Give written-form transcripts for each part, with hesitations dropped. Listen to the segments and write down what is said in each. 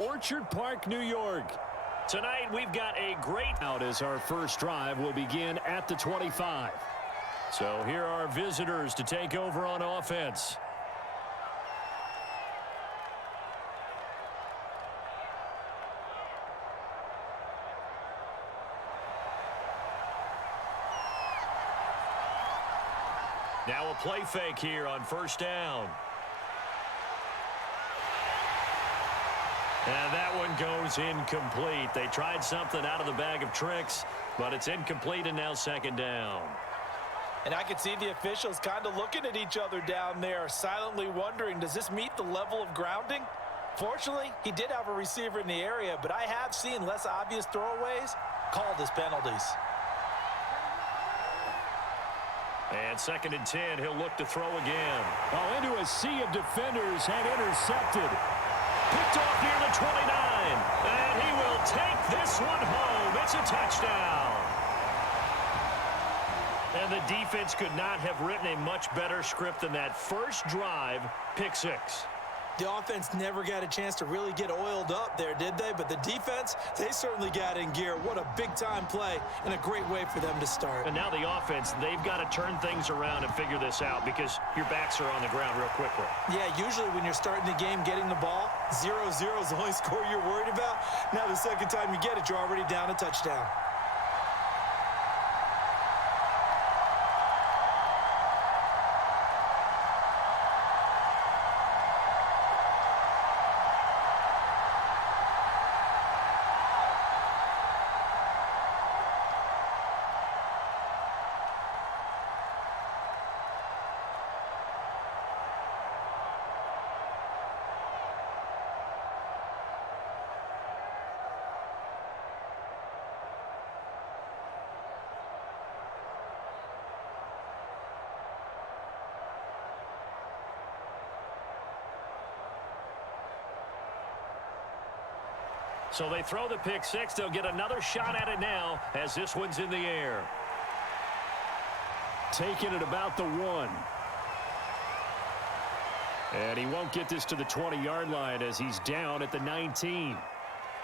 Orchard Park, New York. Tonight, we've got a great out as our first drive will begin at the 25. So here are our visitors to take over on offense. Now a play fake here on first down. And that one goes incomplete. They tried something out of the bag of tricks, but it's incomplete and now second down. And I can see the officials kind of looking at each other down there, silently wondering, does this meet the level of grounding? Fortunately, he did have a receiver in the area, but I have seen less obvious throwaways called as penalties. And 2nd and 10, he'll look to throw again. Oh, into a sea of defenders and intercepted. Picked off near the 29. And he will take this one home. It's a touchdown. And the defense could not have written a much better script than that first drive, pick 6. The offense never got a chance to really get oiled up there, did they? But the defense, they certainly got in gear. What a big-time play and a great way for them to start. And now the offense, they've got to turn things around and figure this out because your backs are on the ground real quickly. Yeah, usually when you're starting the game getting the ball, 0-0 is the only score you're worried about. Now the second time you get it, you're already down a touchdown. So they throw the pick 6. They'll get another shot at it now as this one's in the air. Taking it about the 1. And he won't get this to the 20-yard line as he's down at the 19.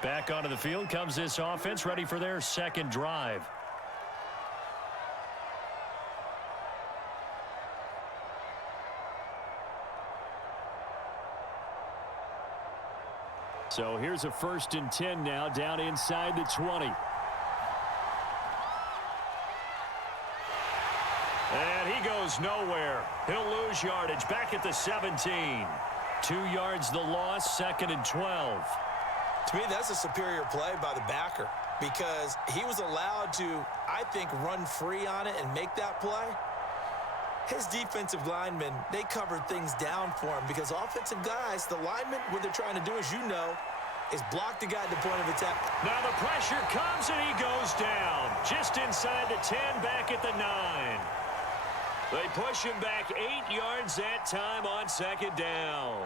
Back onto the field comes this offense, ready for their second drive. So here's a 1st and 10 now, down inside the 20. And he goes nowhere. He'll lose yardage back at the 17. 2 yards the loss, 2nd and 12. To me, that's a superior play by the backer because he was allowed to, I think, run free on it and make that play. His defensive linemen, they covered things down for him because offensive guys, the linemen, what they're trying to do, as you know, is block the guy at the point of attack. Now the pressure comes and he goes down. Just inside the 10, back at the 9. They push him back 8 yards that time on 2nd down.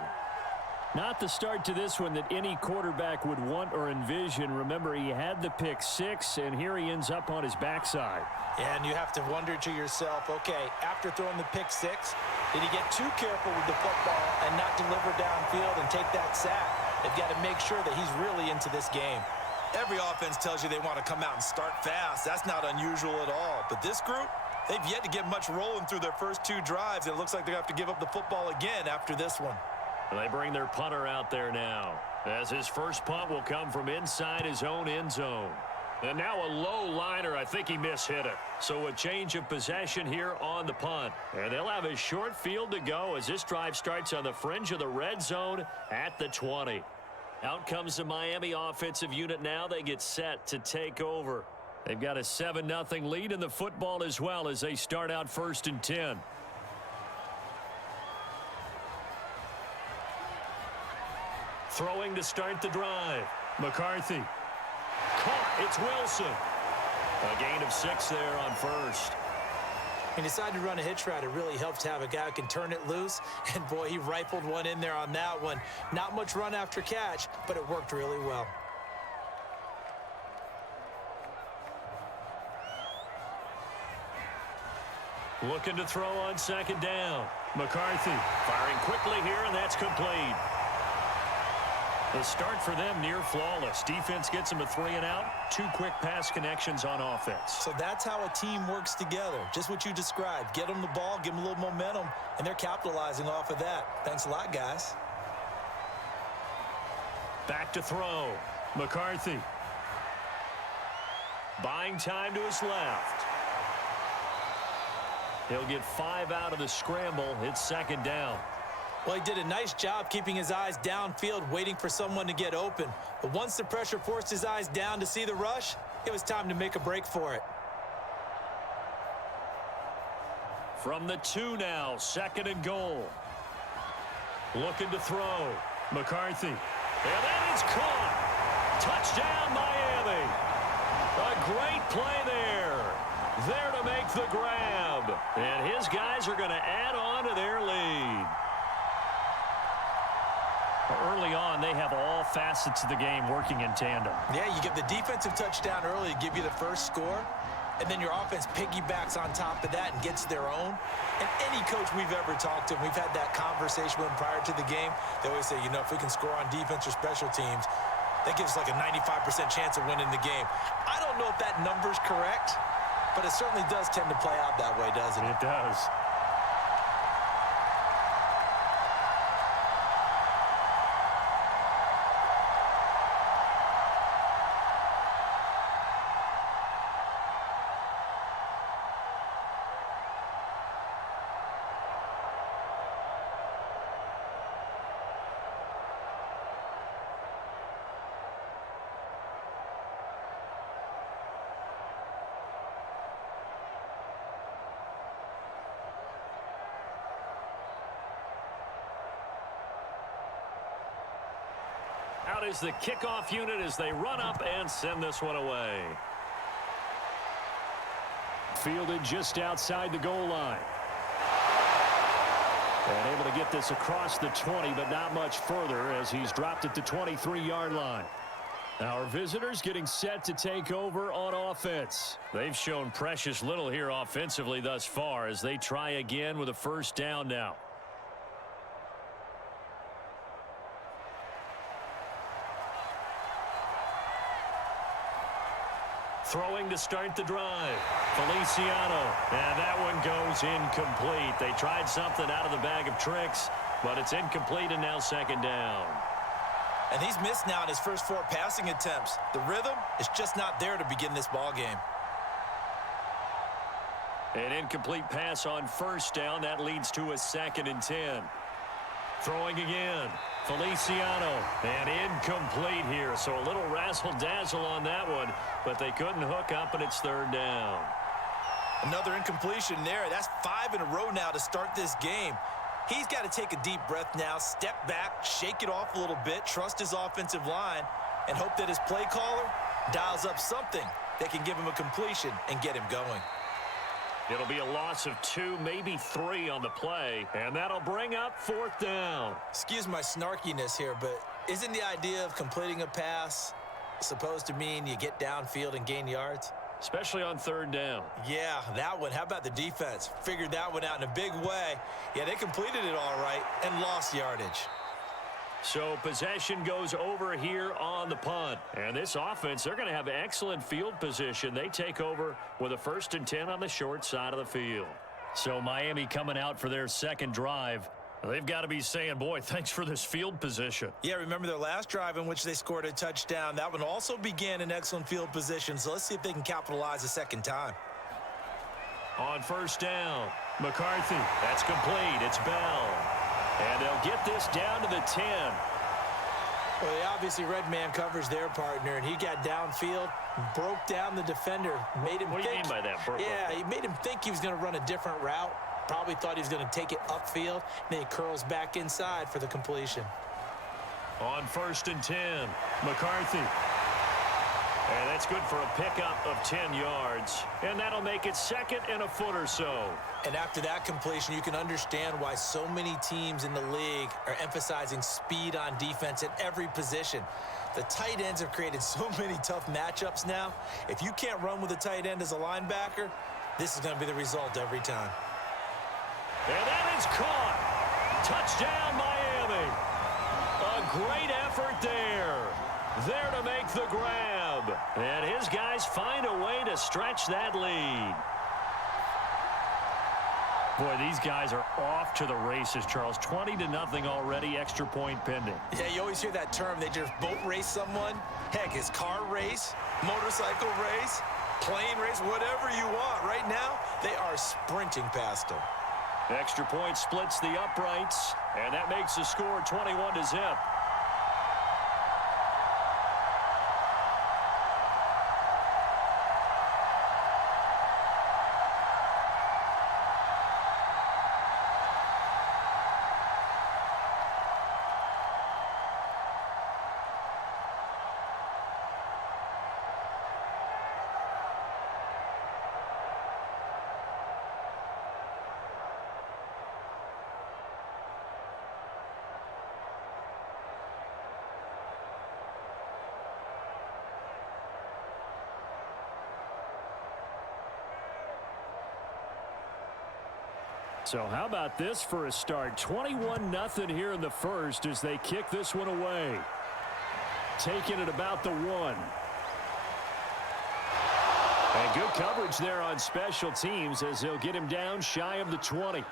Not the start to this one that any quarterback would want or envision. Remember, he had the pick 6, and here he ends up on his backside. And you have to wonder to yourself, okay, after throwing the pick 6, did he get too careful with the football and not deliver downfield and take that sack? They've got to make sure that he's really into this game. Every offense tells you they want to come out and start fast. That's not unusual at all. But this group, they've yet to get much rolling through their first 2 drives. It looks like they have to give up the football again after this one. They bring their punter out there now, as his first punt will come from inside his own end zone. And now a low liner. I think he mishit it. So a change of possession here on the punt. And they'll have a short field to go as this drive starts on the fringe of the red zone at the 20. Out comes the Miami offensive unit now. They get set to take over. They've got a 7-0 lead in the football as well as they start out 1st and 10. Throwing to start the drive. McCarthy. Caught. It's Wilson. A gain of 6 there on 1st. He decided to run a hitch route. It really helps to have a guy who can turn it loose. And, boy, he rifled one in there on that one. Not much run after catch, but it worked really well. Looking to throw on 2nd down. McCarthy firing quickly here, and that's complete. The start for them near flawless. Defense gets them a 3 and out. 2 quick pass connections on offense. So that's how a team works together. Just what you described. Get them the ball, give them a little momentum, and they're capitalizing off of that. Thanks a lot, guys. Back to throw. McCarthy. Buying time to his left. He'll get 5 out of the scramble. It's second down. Well, he did a nice job keeping his eyes downfield, waiting for someone to get open. But once the pressure forced his eyes down to see the rush, it was time to make a break for it. From the 2 now, 2nd and goal. Looking to throw. McCarthy. And that is caught. Touchdown, Miami. A great play there. There to make the grab. And his guys are going to add on to their lead. Early on, they have all facets of the game working in tandem. Yeah, you get the defensive touchdown early, give you the first score, and then your offense piggybacks on top of that and gets their own. And any coach we've ever talked to, we've had that conversation with them prior to the game, they always say, you know, if we can score on defense or special teams, that gives us like a 95% chance of winning the game. I don't know if that number's correct, but it certainly does tend to play out that way, doesn't it? It does. Out is the kickoff unit as they run up and send this one away. Fielded just outside the goal line. And able to get this across the 20, but not much further as he's dropped at the 23-yard line. Our visitors getting set to take over on offense. They've shown precious little here offensively thus far as they try again with a first down now. Throwing to start the drive. Feliciano. And that one goes incomplete. They tried something out of the bag of tricks, but it's incomplete and now second down. And he's missed now in his first 4 passing attempts. The rhythm is just not there to begin this ball game. An incomplete pass on first down. That leads to a 2nd and 10. Throwing again. Feliciano. And incomplete here. So a little razzle-dazzle on that one, but they couldn't hook up, and it's 3rd down. Another incompletion there. That's 5 in a row now to start this game. He's got to take a deep breath now, step back, shake it off a little bit, trust his offensive line, and hope that his play caller dials up something that can give him a completion and get him going. It'll be a loss of 2, maybe 3 on the play, and that'll bring up 4th down. Excuse my snarkiness here, but isn't the idea of completing a pass supposed to mean you get downfield and gain yards? Especially on 3rd down. Yeah, that one. How about the defense? Figured that one out in a big way. Yeah, they completed it all right and lost yardage. So possession goes over here on the punt. And this offense, they're going to have excellent field position. They take over with a 1st and 10 on the short side of the field. So Miami coming out for their second drive. They've got to be saying, boy, thanks for this field position. Yeah, remember their last drive in which they scored a touchdown. That one also began in excellent field position. So let's see if they can capitalize a second time. On 1st down, McCarthy. That's complete. It's Bell. And they'll get this down to the 10. Well, they obviously red man covers their partner, and he got downfield, broke down the defender, made him What do you think. mean by that? Yeah, he made him think he was going to run a different route. Probably thought he was going to take it upfield, and then he curls back inside for the completion. On 1st and 10, McCarthy. And that's good for a pickup of 10 yards. And that'll make it 2nd and a foot or so. And after that completion, you can understand why so many teams in the league are emphasizing speed on defense at every position. The tight ends have created so many tough matchups now. If you can't run with a tight end as a linebacker, this is going to be the result every time. And that is caught. Touchdown, Miami. A great effort there. up the grab. And his guys find a way to stretch that lead. Boy, these guys are off to the races, Charles. 20-0 already, extra point pending. Yeah, you always hear that term. They just boat race someone. Heck, it's car race, motorcycle race, plane race, whatever you want. Right now, they are sprinting past them. Extra point splits the uprights, and that makes the score 21-0. So how about this for a start? 21-0 here in the first as they kick this one away. Taking it about the 1. And good coverage there on special teams as they'll get him down shy of the 20.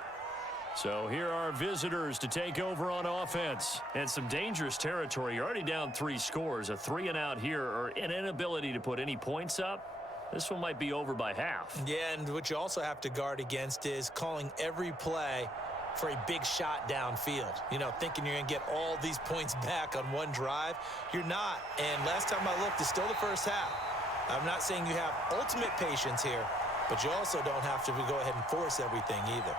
So here are visitors to take over on offense. And some dangerous territory. You're already down 3 scores. A 3-and-out here, or an inability to put any points up. This one might be over by half. Yeah, and what you also have to guard against is calling every play for a big shot downfield. You know, thinking you're going to get all these points back on one drive. You're not. And last time I looked, it's still the first half. I'm not saying you have ultimate patience here, but you also don't have to go ahead and force everything either.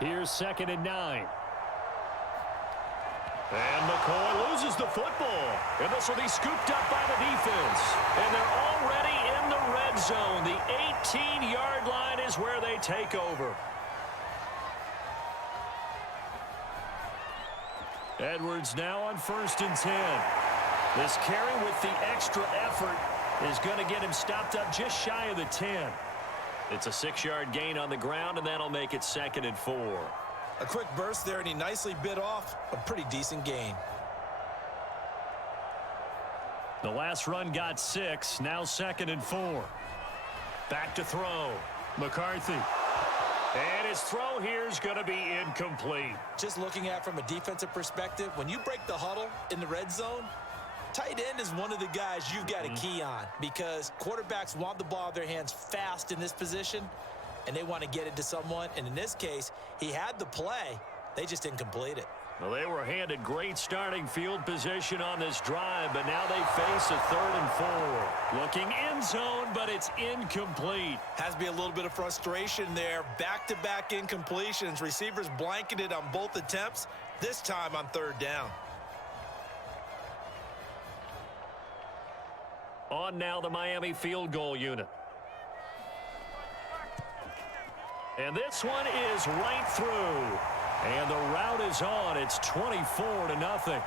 Here's 2nd and 9. And McCoy loses the football. And this will be scooped up by the defense. And they're already in the red zone. The 18-yard line is where they take over. Edwards now on 1st and 10. This carry with the extra effort is going to get him stopped up just shy of the 10. It's a 6-yard gain on the ground, and that'll make it 2nd and 4. A quick burst there, and he nicely bit off a pretty decent gain. The last run got 6. Now 2nd and 4. Back to throw. McCarthy. And his throw here is going to be incomplete. Just looking at it from a defensive perspective, when you break the huddle in the red zone, tight end is one of the guys you've got to key on because quarterbacks want the ball in their hands fast in this position, and they want to get it to someone. And in this case, he had the play. They just didn't complete it. Well, they were handed great starting field position on this drive, but now they face a 3rd and 4. Looking end zone, but it's incomplete. Has to be a little bit of frustration there. Back-to-back incompletions. Receivers blanketed on both attempts, this time on 3rd down. On now the Miami field goal unit. And this one is right through. And the route is on. It's 24-0.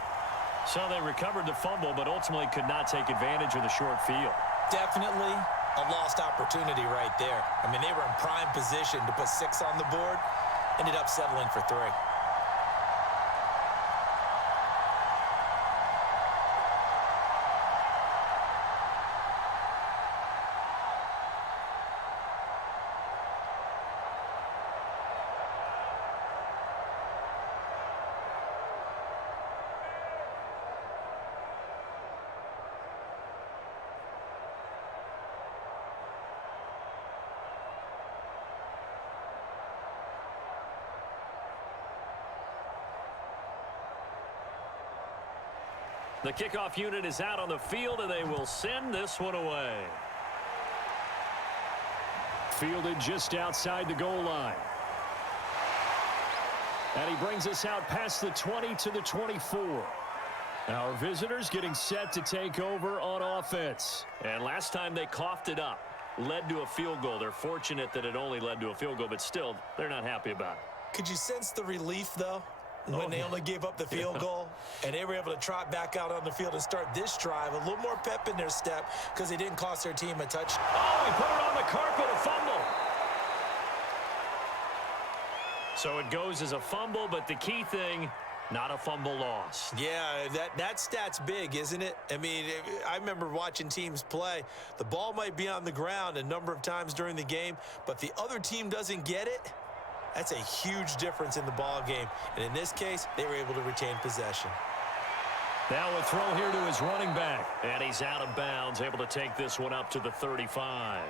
So they recovered the fumble, but ultimately could not take advantage of the short field. Definitely a lost opportunity right there. I mean, they were in prime position to put 6 on the board. Ended up settling for 3. The kickoff unit is out on the field, and they will send this one away. Fielded just outside the goal line. And he brings us out past the 20 to the 24. Our visitors getting set to take over on offense. And last time they coughed it up, led to a field goal. They're fortunate that it only led to a field goal, but still, they're not happy about it. Could you sense the relief, though, when they only gave up the field goal and they were able to trot back out on the field and start this drive? A little more pep in their step because they didn't cost their team a touchdown. Oh, he put it on the carpet, a fumble. So it goes as a fumble, but the key thing, not a fumble loss. Yeah, that stat's big, isn't it? I mean, I remember watching teams play. The ball might be on the ground a number of times during the game, but the other team doesn't get it. That's a huge difference in the ball game. And in this case, they were able to retain possession. Now a throw here to his running back. And he's out of bounds, able to take this one up to the 35.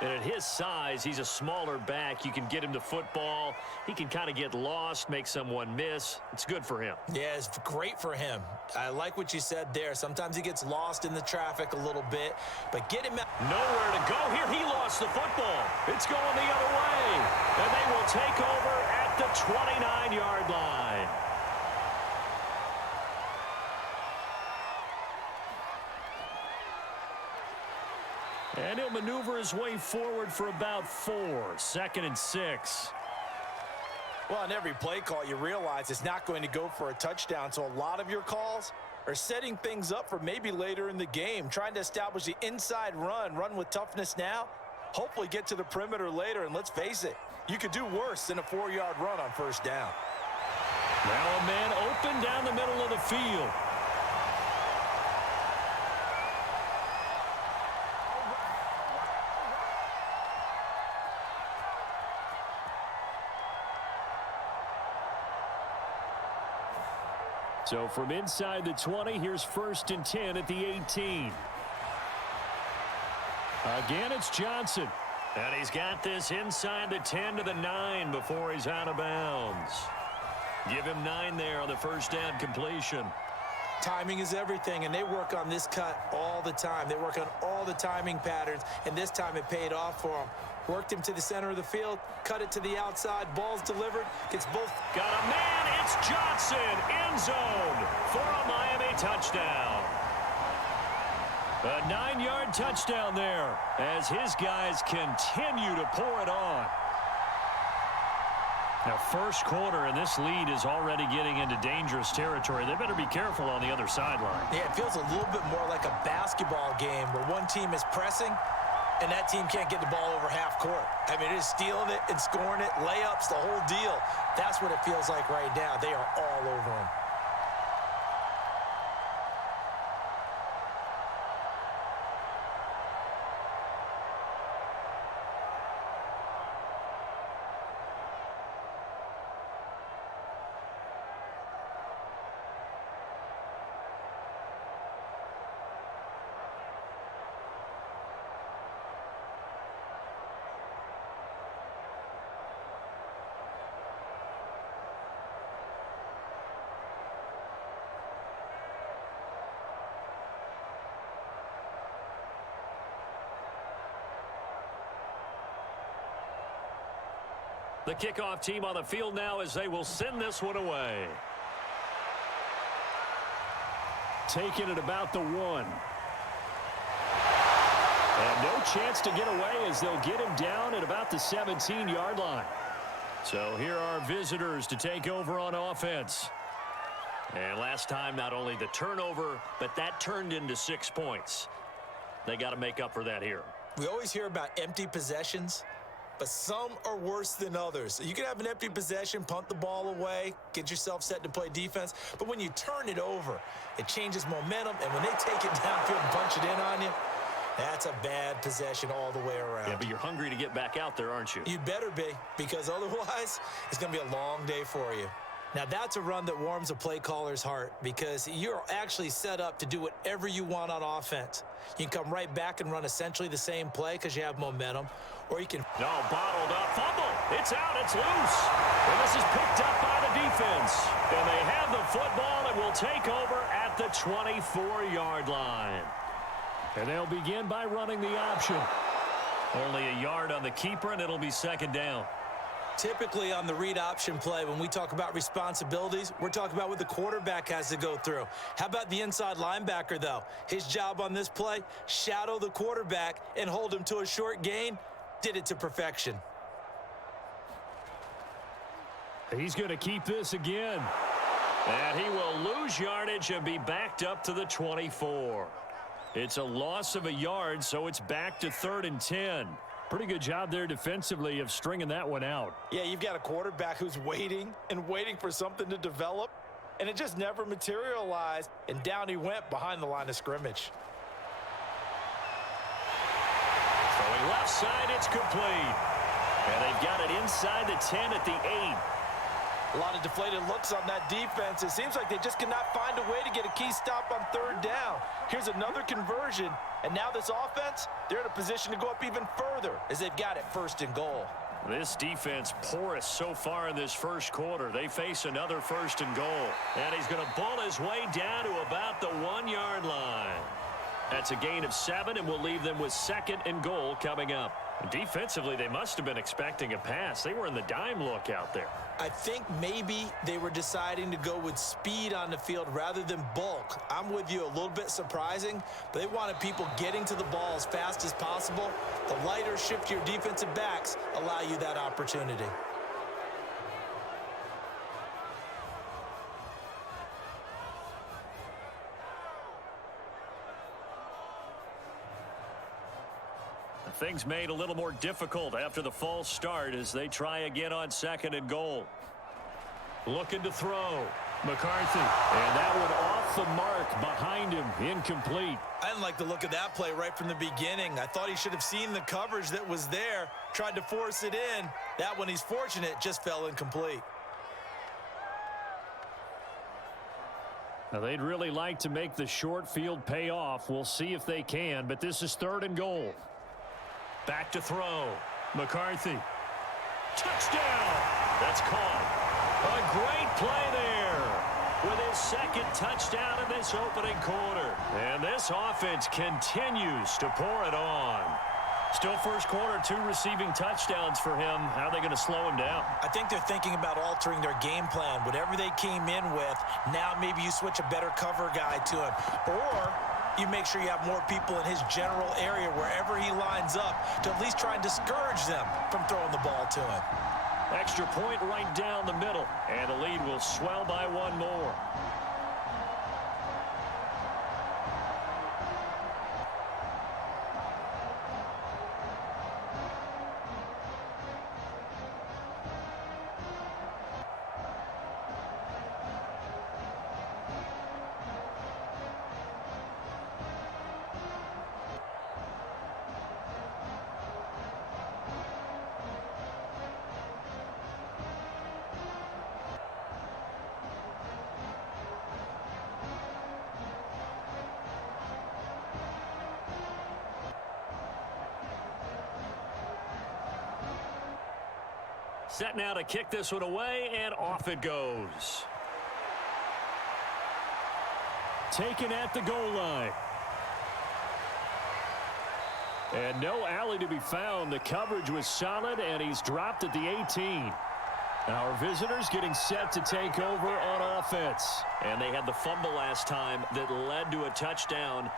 And at his size, he's a smaller back. You can get him to football. He can kind of get lost, make someone miss. It's good for him. Yeah, it's great for him. I like what you said there. Sometimes he gets lost in the traffic a little bit, but get him out. Nowhere to go here. He lost the football. It's going the other way. And they will take over at the 29-yard line. And he'll maneuver his way forward for about 4. 2nd and 6. Well, on every play call, you realize it's not going to go for a touchdown, so a lot of your calls are setting things up for maybe later in the game, trying to establish the inside run with toughness now, hopefully get to the perimeter later, and let's face it, you could do worse than a 4-yard run on first down. Now a man open down the middle of the field. So from inside the 20, here's 1st and 10 at the 18. Again, it's Johnson. And he's got this inside the 10 to the 9 before he's out of bounds. Give him 9 there on the first down completion. Timing is everything, and they work on this cut all the time. They work on all the timing patterns, and this time it paid off for them. Worked him to the center of the field, cut it to the outside, ball's delivered, gets both. Got a man, it's Johnson, end zone for a Miami touchdown. A 9-yard touchdown there as his guys continue to pour it on. Now, first quarter, and this lead is already getting into dangerous territory. They better be careful on the other sideline. Yeah, it feels a little bit more like a basketball game where one team is pressing and that team can't get the ball over half court. I mean, it is stealing it and scoring it, layups, the whole deal. That's what it feels like right now. They are all over them. The kickoff team on the field now as they will send this one away. Taking it about the 1. And no chance to get away as they'll get him down at about the 17-yard line. So here are visitors to take over on offense. And last time, not only the turnover, but that turned into 6 points. They got to make up for that here. We always hear about empty possessions, but some are worse than others. You can have an empty possession, punt the ball away, get yourself set to play defense, but when you turn it over, it changes momentum, and when they take it downfield and punch it in on you, that's a bad possession all the way around. Yeah, but you're hungry to get back out there, aren't you? You better be, because otherwise, it's going to be a long day for you. Now, that's a run that warms a play caller's heart because you're actually set up to do whatever you want on offense. You can come right back and run essentially the same play because you have momentum, or you can... No, bottled up. Fumble. It's out. It's loose. And this is picked up by the defense. And they have the football and will take over at the 24-yard line. And they'll begin by running the option. Only a yard on the keeper, and it'll be 2nd down. Typically on the read option play, when we talk about responsibilities, we're talking about what the quarterback has to go through. How about the inside linebacker, though? His job on this play, shadow the quarterback and hold him to a short gain. Did it to perfection. He's going to keep this again. And he will lose yardage and be backed up to the 24. It's a loss of a yard, so it's back to 3rd and 10. Pretty good job there defensively of stringing that one out. Yeah, you've got a quarterback who's waiting and waiting for something to develop, and it just never materialized, and down he went behind the line of scrimmage. Throwing left side, it's complete. And they've got it inside the 10 at the 8. A lot of deflated looks on that defense. It seems like they just cannot find a way to get a key stop on third down. Here's another conversion, and now this offense, they're in a position to go up even further as they've got it 1st and goal. This defense porous so far in this first quarter. They face another 1st and goal. And he's going to bull his way down to about the 1-yard line. That's a gain of 7, and we'll leave them with 2nd and goal coming up. Defensively, they must have been expecting a pass. They were in the dime look out there. I think maybe they were deciding to go with speed on the field rather than bulk. I'm with you, a little bit surprising, but they wanted people getting to the ball as fast as possible. The lighter, shiftier defensive backs allow you that opportunity. Things made a little more difficult after the false start as they try again on 2nd and goal. Looking to throw. McCarthy. And that one off the mark behind him. Incomplete. I didn't like the look of that play right from the beginning. I thought he should have seen the coverage that was there, tried to force it in. That one, he's fortunate, just fell incomplete. Now, they'd really like to make the short field pay off. We'll see if they can, but this is 3rd and goal. Back to throw. McCarthy. Touchdown! That's caught. A great play there with his 2nd touchdown in this opening quarter. And this offense continues to pour it on. Still first quarter, 2 receiving touchdowns for him. How are they going to slow him down? I think they're thinking about altering their game plan. Whatever they came in with, now maybe you switch a better cover guy to him. Or you make sure you have more people in his general area wherever he lines up to at least try and discourage them from throwing the ball to him. Extra point right down the middle, and the lead will swell by 1 more. Set now to kick this one away, and off it goes. Taken at the goal line. And no alley to be found. The coverage was solid, and he's dropped at the 18. Our visitors getting set to take over on offense. And they had the fumble last time that led to a touchdown.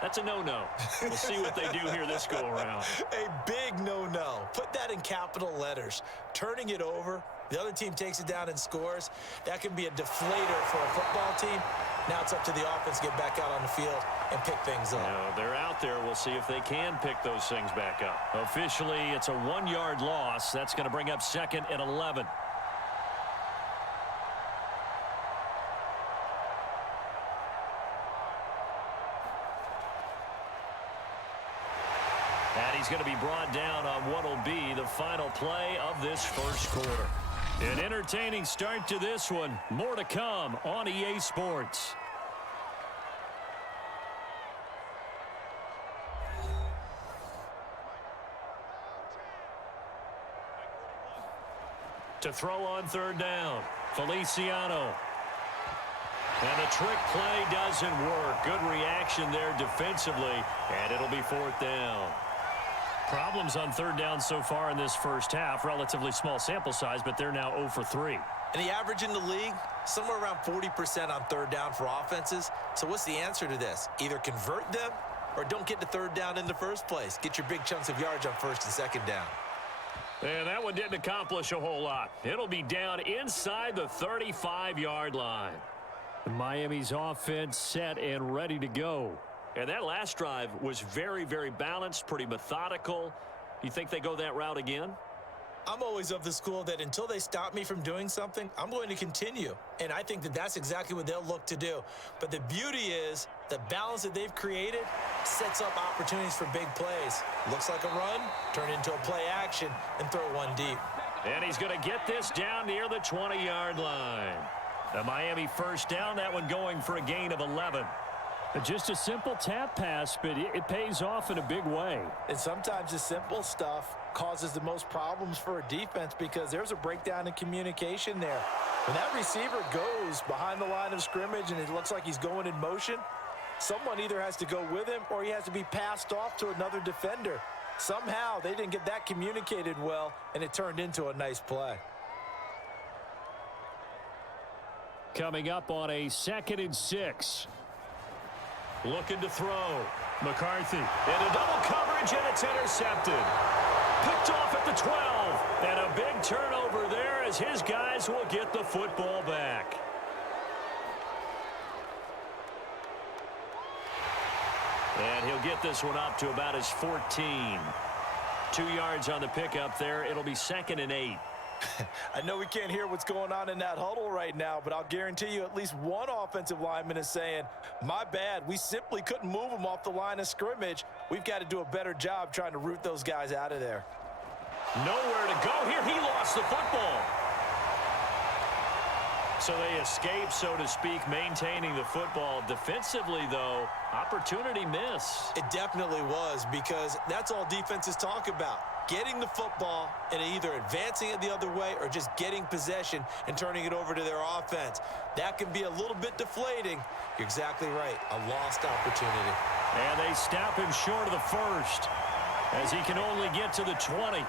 That's a no-no. We'll see what they do here this go-around. A big no-no. Put that in capital letters. Turning it over, the other team takes it down and scores. That can be a deflator for a football team. Now it's up to the offense to get back out on the field and pick things up. No, they're out there. We'll see if they can pick those things back up. Officially, it's a 1-yard loss. That's going to bring up 2nd and 11. And he's going to be brought down on what will be the final play of this first quarter. An entertaining start to this one. More to come on EA Sports. To throw on 3rd down, Feliciano. And the trick play doesn't work. Good reaction there defensively, and it'll be 4th down. Problems on 3rd down so far in this first half. Relatively small sample size, but they're now 0 for 3. And the average in the league, somewhere around 40% on 3rd down for offenses. So what's the answer to this? Either convert them or don't get to 3rd down in the first place. Get your big chunks of yards on 1st and 2nd down. And that one didn't accomplish a whole lot. It'll be down inside the 35-yard line. Miami's offense set and ready to go. And that last drive was very, very balanced, pretty methodical. You think they go that route again? I'm always of the school that until they stop me from doing something, I'm going to continue. And I think that that's exactly what they'll look to do. But the beauty is the balance that they've created sets up opportunities for big plays. Looks like a run, turn into a play action, and throw one deep. And he's going to get this down near the 20-yard line. The Miami first down, that one going for a gain of 11. Just a simple tap pass, but it pays off in a big way. And sometimes the simple stuff causes the most problems for a defense because there's a breakdown in communication there. When that receiver goes behind the line of scrimmage and it looks like he's going in motion, someone either has to go with him or he has to be passed off to another defender. Somehow they didn't get that communicated well, and it turned into a nice play. Coming up on a 2nd and 6. Looking to throw. McCarthy into double coverage, and it's intercepted. Picked off at the 12. And a big turnover there as his guys will get the football back. And he'll get this one up to about his 14. 2 yards on the pickup there. It'll be 2nd and 8. I know we can't hear what's going on in that huddle right now, but I'll guarantee you at least one offensive lineman is saying, my bad, we simply couldn't move them off the line of scrimmage. We've got to do a better job trying to root those guys out of there. Nowhere to go here. He lost the football. So they escape, so to speak, maintaining the football. Defensively, though, opportunity miss. It definitely was, because that's all defenses talk about. Getting the football and either advancing it the other way or just getting possession and turning it over to their offense. That can be a little bit deflating. You're exactly right. A lost opportunity. And they stop him short of the first as he can only get to the 20.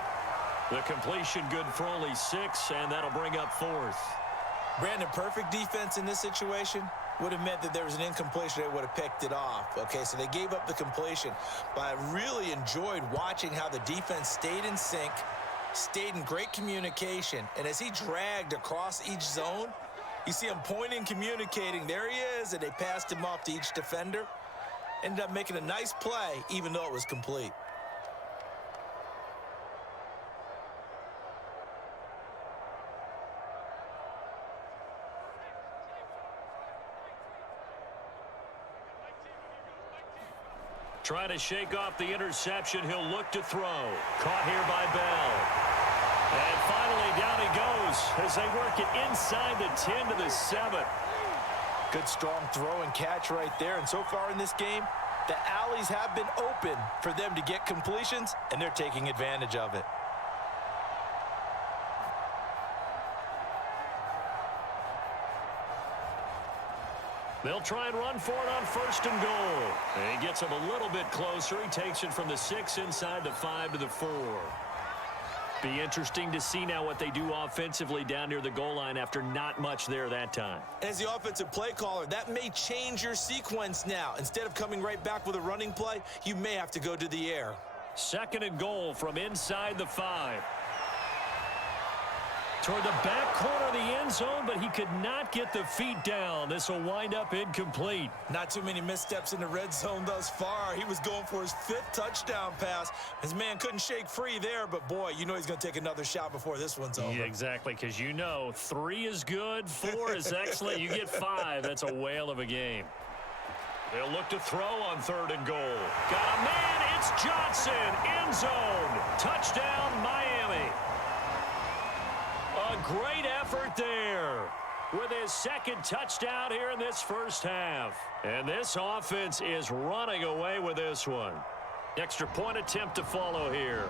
The completion good for only 6, and that'll bring up 4th. Brandon, perfect defense in this situation would have meant that there was an incompletion. They would have picked it off. Okay, so they gave up the completion. But I really enjoyed watching how the defense stayed in sync, stayed in great communication. And as he dragged across each zone, you see him pointing, communicating. There he is, and they passed him off to each defender. Ended up making a nice play, even though it was complete. Trying to shake off the interception. He'll look to throw. Caught here by Bell. And finally down he goes as they work it inside the 10 to the 7. Good strong throw and catch right there. And so far in this game, the alleys have been open for them to get completions, and they're taking advantage of it. They'll try and run for it on 1st and goal. And he gets him a little bit closer. He takes it from the 6 inside the 5 to the 4. Be interesting to see now what they do offensively down near the goal line after not much there that time. As the offensive play caller, that may change your sequence now. Instead of coming right back with a running play, you may have to go to the air. 2nd and goal from inside the 5. Toward the back corner of the end zone, but he could not get the feet down. This will wind up incomplete. Not too many missteps in the red zone thus far. He was going for his 5th touchdown pass. His man couldn't shake free there, but boy, you know he's going to take another shot before this one's over. Yeah, exactly, because you know 3 is good, 4 is excellent. You get 5. That's a whale of a game. They'll look to throw on 3rd and goal. Got a man. It's Johnson. End zone. Touchdown, Miami. A great effort there with his 2nd touchdown here in this first half. And this offense is running away with this one. Extra point attempt to follow here.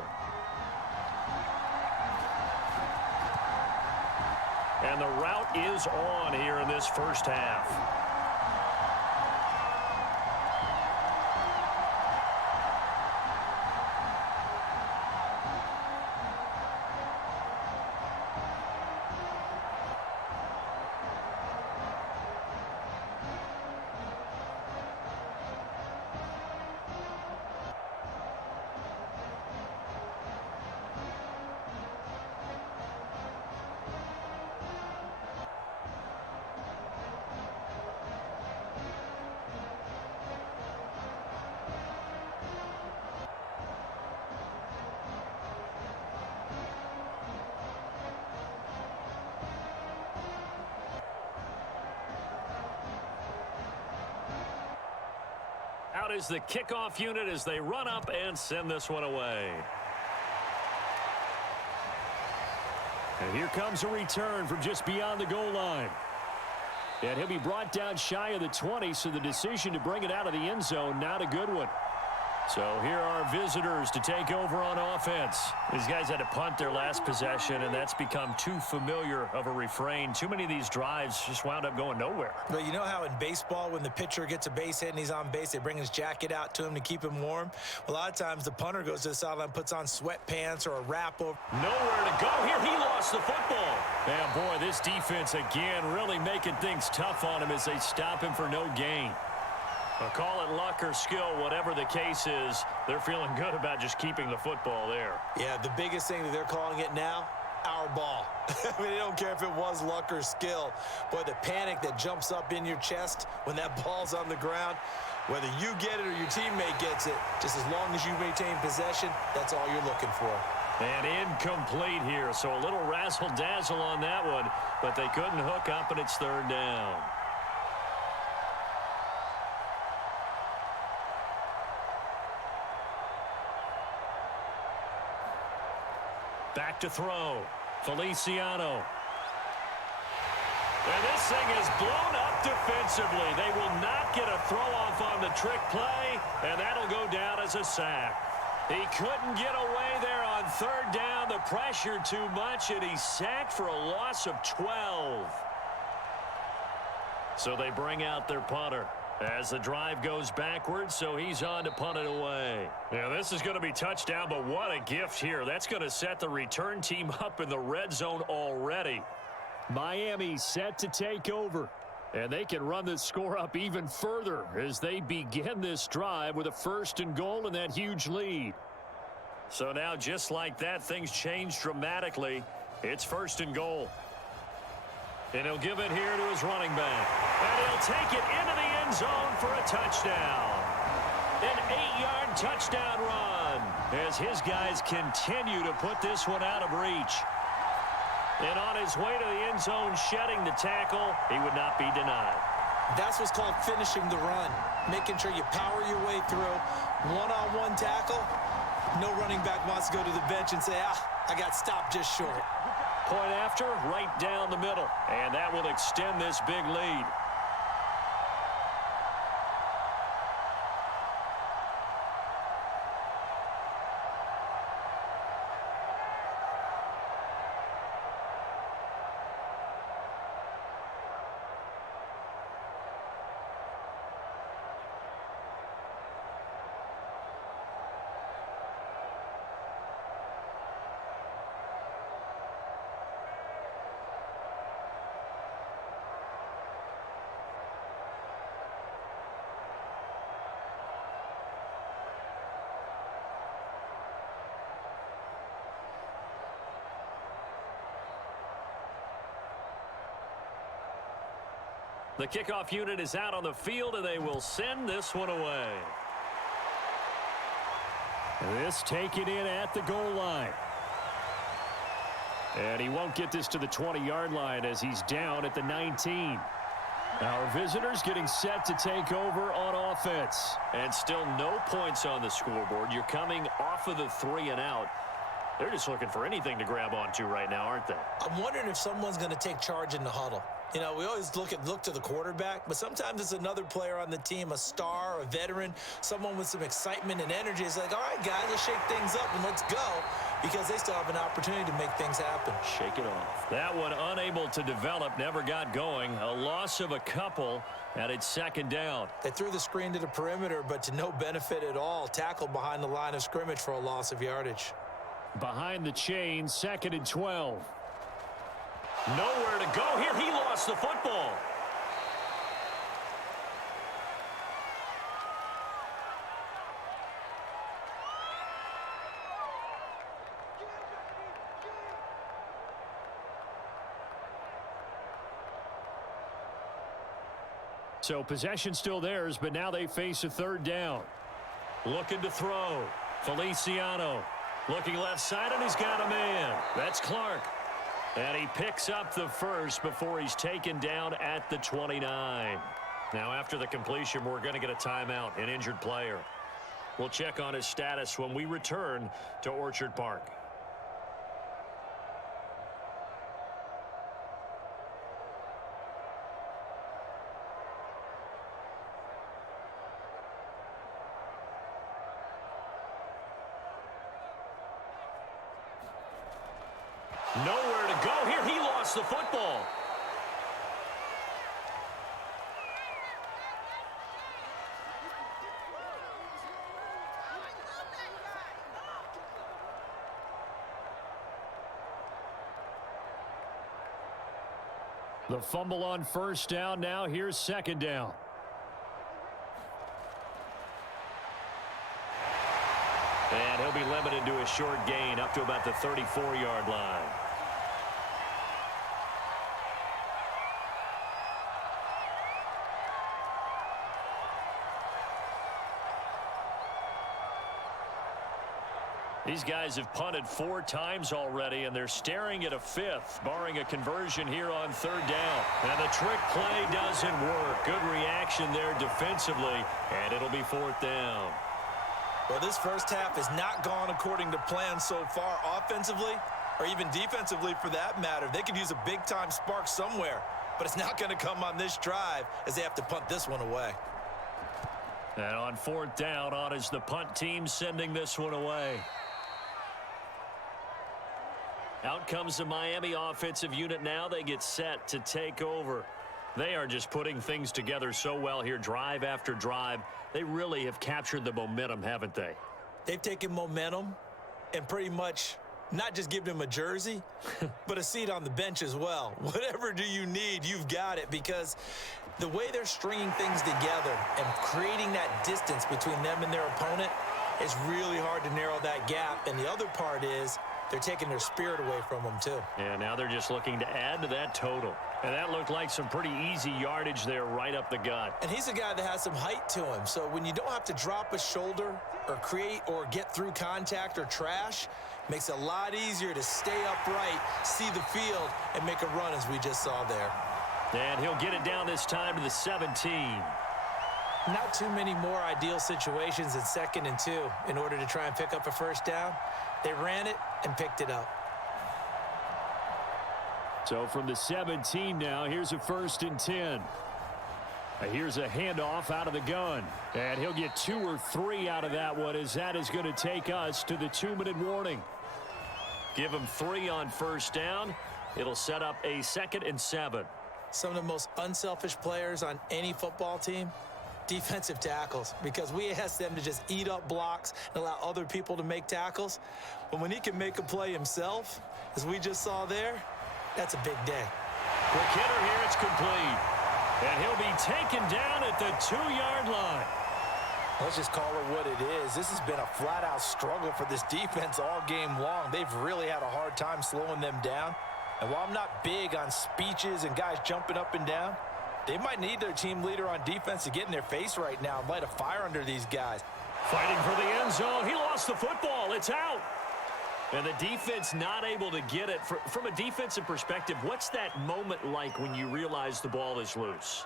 And the route is on here in this first half. what is the kickoff unit as they run up and send this one away. And here comes a return from just beyond the goal line. And he'll be brought down shy of the 20, so the decision to bring it out of the end zone, not a good one. So here are visitors to take over on offense. These guys had to punt their last possession, and that's become too familiar of a refrain. Too many of these drives just wound up going nowhere. But you know how in baseball, when the pitcher gets a base hit and he's on base, they bring his jacket out to him to keep him warm? Well, a lot of times the punter goes to the sideline, puts on sweatpants or a wrap over. Nowhere to go here. He lost the football. And boy, this defense again really making things tough on him as they stop him for no gain. I'll call it luck or skill, whatever the case is. They're feeling good about just keeping the football there. Yeah, the biggest thing that they're calling it now, our ball. I mean, they don't care if it was luck or skill. Boy, the panic that jumps up in your chest when that ball's on the ground, whether you get it or your teammate gets it, just as long as you maintain possession, that's all you're looking for. And incomplete here, so a little razzle-dazzle on that one, but they couldn't hook up, and it's third down. Back to throw. Feliciano. And this thing is blown up defensively. They will not get a throw-off on the trick play, and that'll go down as a sack. He couldn't get away there on third down. The pressure too much, and he's sacked for a loss of 12. So they bring out their punter as the drive goes backwards, so he's on to punt it away. Yeah, this is going to be touchdown, but what a gift here. That's going to set the return team up in the red zone already. Miami set to take over, and they can run this score up even further as they begin this drive with a 1st and goal and that huge lead. So now, just like that, things change dramatically. It's 1st and goal. And he'll give it here to his running back. And he'll take it into the end zone for a touchdown. An 8-yard touchdown run as his guys continue to put this one out of reach. And on his way to the end zone, shedding the tackle, he would not be denied. That's what's called finishing the run, making sure you power your way through. One-on-one tackle, no running back wants to go to the bench and say, I got stopped just short. Point after, right down the middle. And that will extend this big lead. The kickoff unit is out on the field, and they will send this one away. This taken in at the goal line. And he won't get this to the 20-yard line as he's down at the 19. Our visitors getting set to take over on offense. And still no points on the scoreboard. You're coming off of the 3 and out. They're just looking for anything to grab onto right now, aren't they? I'm wondering if someone's going to take charge in the huddle. You know, we always look to the quarterback, but sometimes it's another player on the team, a star, a veteran, someone with some excitement and energy. It's like, all right, guys, let's shake things up and let's go, because they still have an opportunity to make things happen. Shake it off. That one unable to develop, never got going. A loss of a couple, and it's 2nd down. They threw the screen to the perimeter, but to no benefit at all. Tackled behind the line of scrimmage for a loss of yardage. Behind the chain, 2nd and 12. Nowhere to go here. He lost the football. So possession still theirs, but now they face a 3rd down. Looking to throw. Feliciano looking left side, and he's got a man. That's Clark. And he picks up the 1st before he's taken down at the 29. Now, after the completion, we're going to get a timeout, an injured player. We'll check on his status when we return to Orchard Park. Nowhere to go here. He lost the football. The fumble on first down. Now here's second down. And he'll be limited to a short gain up to about the 34-yard line. These guys have punted 4 times already, and they're staring at a 5th, barring a conversion here on third down. And the trick play doesn't work. Good reaction there defensively, and it'll be 4th down. Well, this first half has not gone according to plan so far offensively, or even defensively for that matter. They could use a big-time spark somewhere, but it's not going to come on this drive as they have to punt this one away. And on 4th down, on is the punt team sending this one away. Out comes the Miami offensive unit now. They get set to take over. They are just putting things together so well here, drive after drive. They really have captured the momentum, haven't they? They've taken momentum and pretty much not just given him a jersey, but a seat on the bench as well. Whatever do you need, you've got it, because the way they're stringing things together and creating that distance between them and their opponent is really hard to narrow that gap. And the other part is they're taking their spirit away from them, too. Yeah, now they're just looking to add to that total. And that looked like some pretty easy yardage there right up the gut. And he's a guy that has some height to him. So when you don't have to drop a shoulder or create or get through contact or trash, makes it a lot easier to stay upright, see the field, and make a run as we just saw there. And he'll get it down this time to the 17. Not too many more ideal situations at 2nd and 2 in order to try and pick up a first down. They ran it and picked it up. So from the 17 now, here's a 1st and 10. Here's a handoff out of the gun. And he'll get 2 or 3 out of that one, as that is going to take us to the 2-minute warning. Give him 3 on first down. It'll set up a 2nd and 7. Some of the most unselfish players on any football team, defensive tackles, because we ask them to just eat up blocks and allow other people to make tackles. But when he can make a play himself, as we just saw there, that's a big day. Quick hitter here, it's complete. And he'll be taken down at the 2-yard line. Let's just call it what it is. This has been a flat-out struggle for this defense all game long. They've really had a hard time slowing them down. And while I'm not big on speeches and guys jumping up and down, they might need their team leader on defense to get in their face right now and light a fire under these guys. Fighting for the end zone. He lost the football. It's out. And the defense not able to get it. From a defensive perspective, what's that moment like when you realize the ball is loose?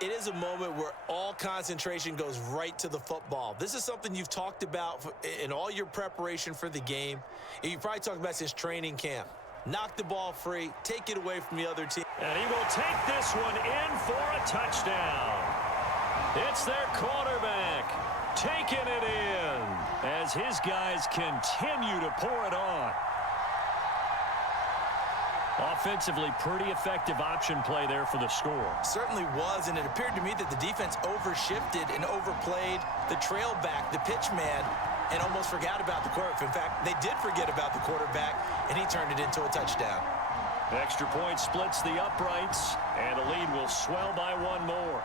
It is a moment where all concentration goes right to the football. This is something you've talked about in all your preparation for the game. And you probably talked about since training camp. Knock the ball free, take it away from the other team. And he will take this one in for a touchdown. It's their quarterback taking it in as his guys continue to pour it on. Offensively, pretty effective option play there for the score. Certainly was, and it appeared to me that the defense overshifted and overplayed the trail back, the pitch man, and almost forgot about the quarterback. In fact, they did forget about the quarterback, and he turned it into a touchdown. Extra point splits the uprights, and the lead will swell by 1 more.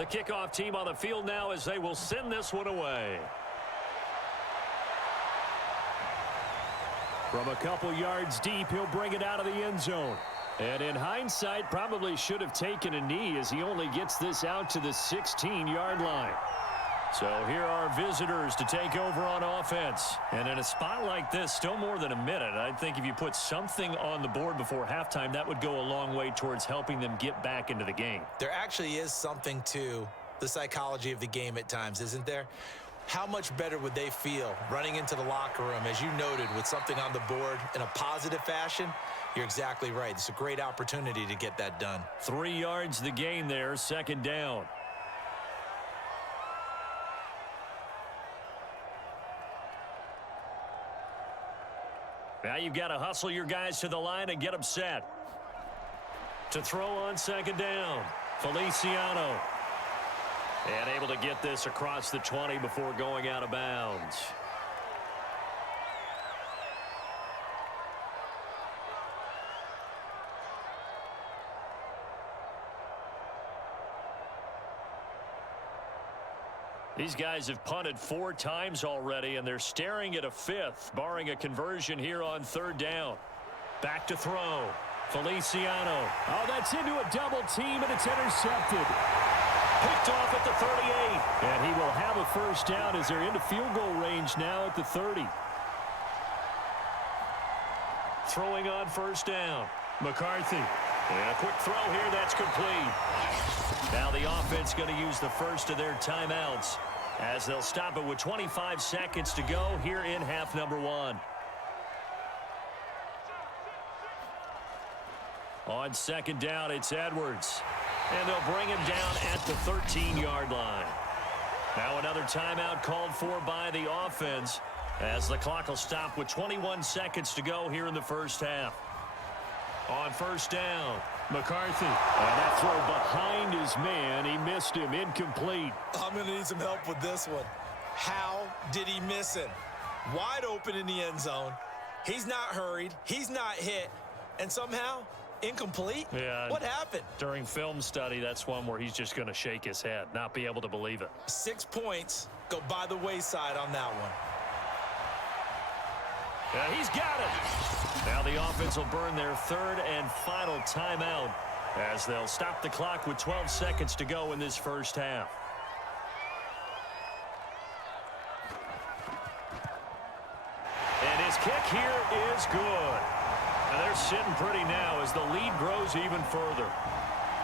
The kickoff team on the field now as they will send this one away. From a couple yards deep, he'll bring it out of the end zone. And in hindsight, probably should have taken a knee as he only gets this out to the 16-yard line. So here are visitors to take over on offense. And in a spot like this, still more than a minute, I think if you put something on the board before halftime, that would go a long way towards helping them get back into the game. There actually is something to the psychology of the game at times, isn't there? How much better would they feel running into the locker room, as you noted, with something on the board in a positive fashion? You're exactly right. It's a great opportunity to get that done. 3 yards the gain there, second down. Now you've got to hustle your guys to the line and get them set. To throw on second down, Feliciano. And able to get this across the 20 before going out of bounds. These guys have punted 4 times already, and they're staring at a 5th, barring a conversion here on third down. Back to throw. Feliciano. Oh, that's into a double team, and it's intercepted. Picked off at the 38. And he will have a first down as they're into field goal range now at the 30. Throwing on first down. McCarthy. And a quick throw here, that's complete. Now the offense going to use the first of their timeouts as they'll stop it with 25 seconds to go here in half number 1. On second down, it's Edwards. And they'll bring him down at the 13-yard line. Now another timeout called for by the offense as the clock will stop with 21 seconds to go here in the first half. On first down, McCarthy. And that throw behind his man. He missed him. Incomplete. I'm going to need some help with this one. How did he miss him? Wide open in the end zone. He's not hurried. He's not hit. And somehow, incomplete? Yeah. What happened? During film study, that's one where he's just going to shake his head, not be able to believe it. 6 points go by the wayside on that one. Yeah, he's got it. Now the offense will burn their third and final timeout as they'll stop the clock with 12 seconds to go in this first half. And his kick here is good. And they're sitting pretty now as the lead grows even further.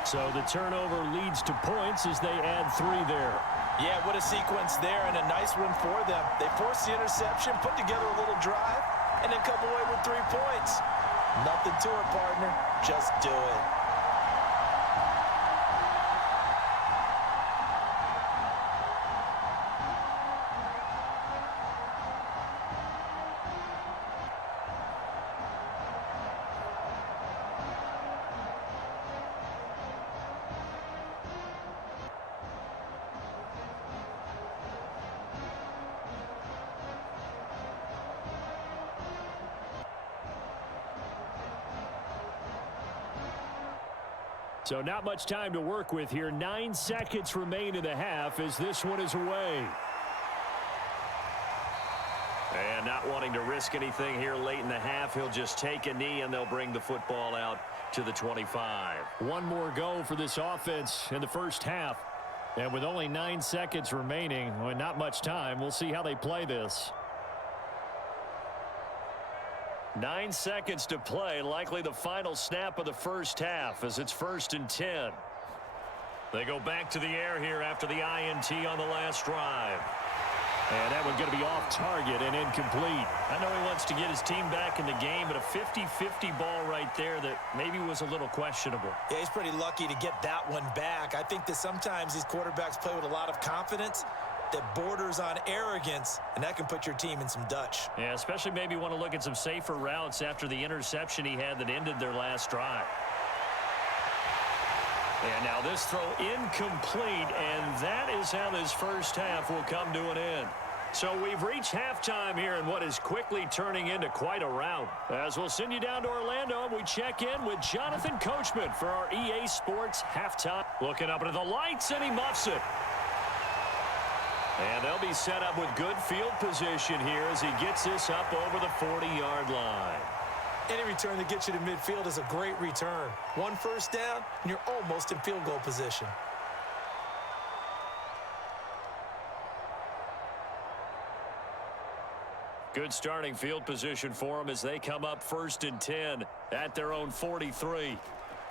So the turnover leads to points as they add 3 there. Yeah, what a sequence there, and a nice one for them. They forced the interception, put together a little drive, and then come away with 3 points. Nothing to it, partner. Just do it. So not much time to work with here. 9 seconds remain in the half as this one is away. And not wanting to risk anything here late in the half, he'll just take a knee and they'll bring the football out to the 25. One more go for this offense in the first half. And with only 9 seconds remaining, well, not much time, we'll see how they play this. 9 seconds to play, likely the final snap of the first half as it's 1st and 10. They go back to the air here after the INT on the last drive. And that one's going to be off target and incomplete. I know he wants to get his team back in the game, but a 50-50 ball right there that maybe was a little questionable. Yeah, he's pretty lucky to get that one back. I think that sometimes these quarterbacks play with a lot of confidence that borders on arrogance, and that can put your team in some Dutch. Yeah, especially maybe want to look at some safer routes after the interception he had that ended their last drive. And now this throw incomplete, and that is how this first half will come to an end. So we've reached halftime here in what is quickly turning into quite a rout. As we'll send you down to Orlando, and we check in with Jonathan Coachman for our EA Sports halftime. Looking up into the lights, and he muffs it. And they'll be set up with good field position here as he gets this up over the 40-yard line. Any return that gets you to midfield is a great return. One first down, and you're almost in field goal position. Good starting field position for them as they come up 1st and 10 at their own 43.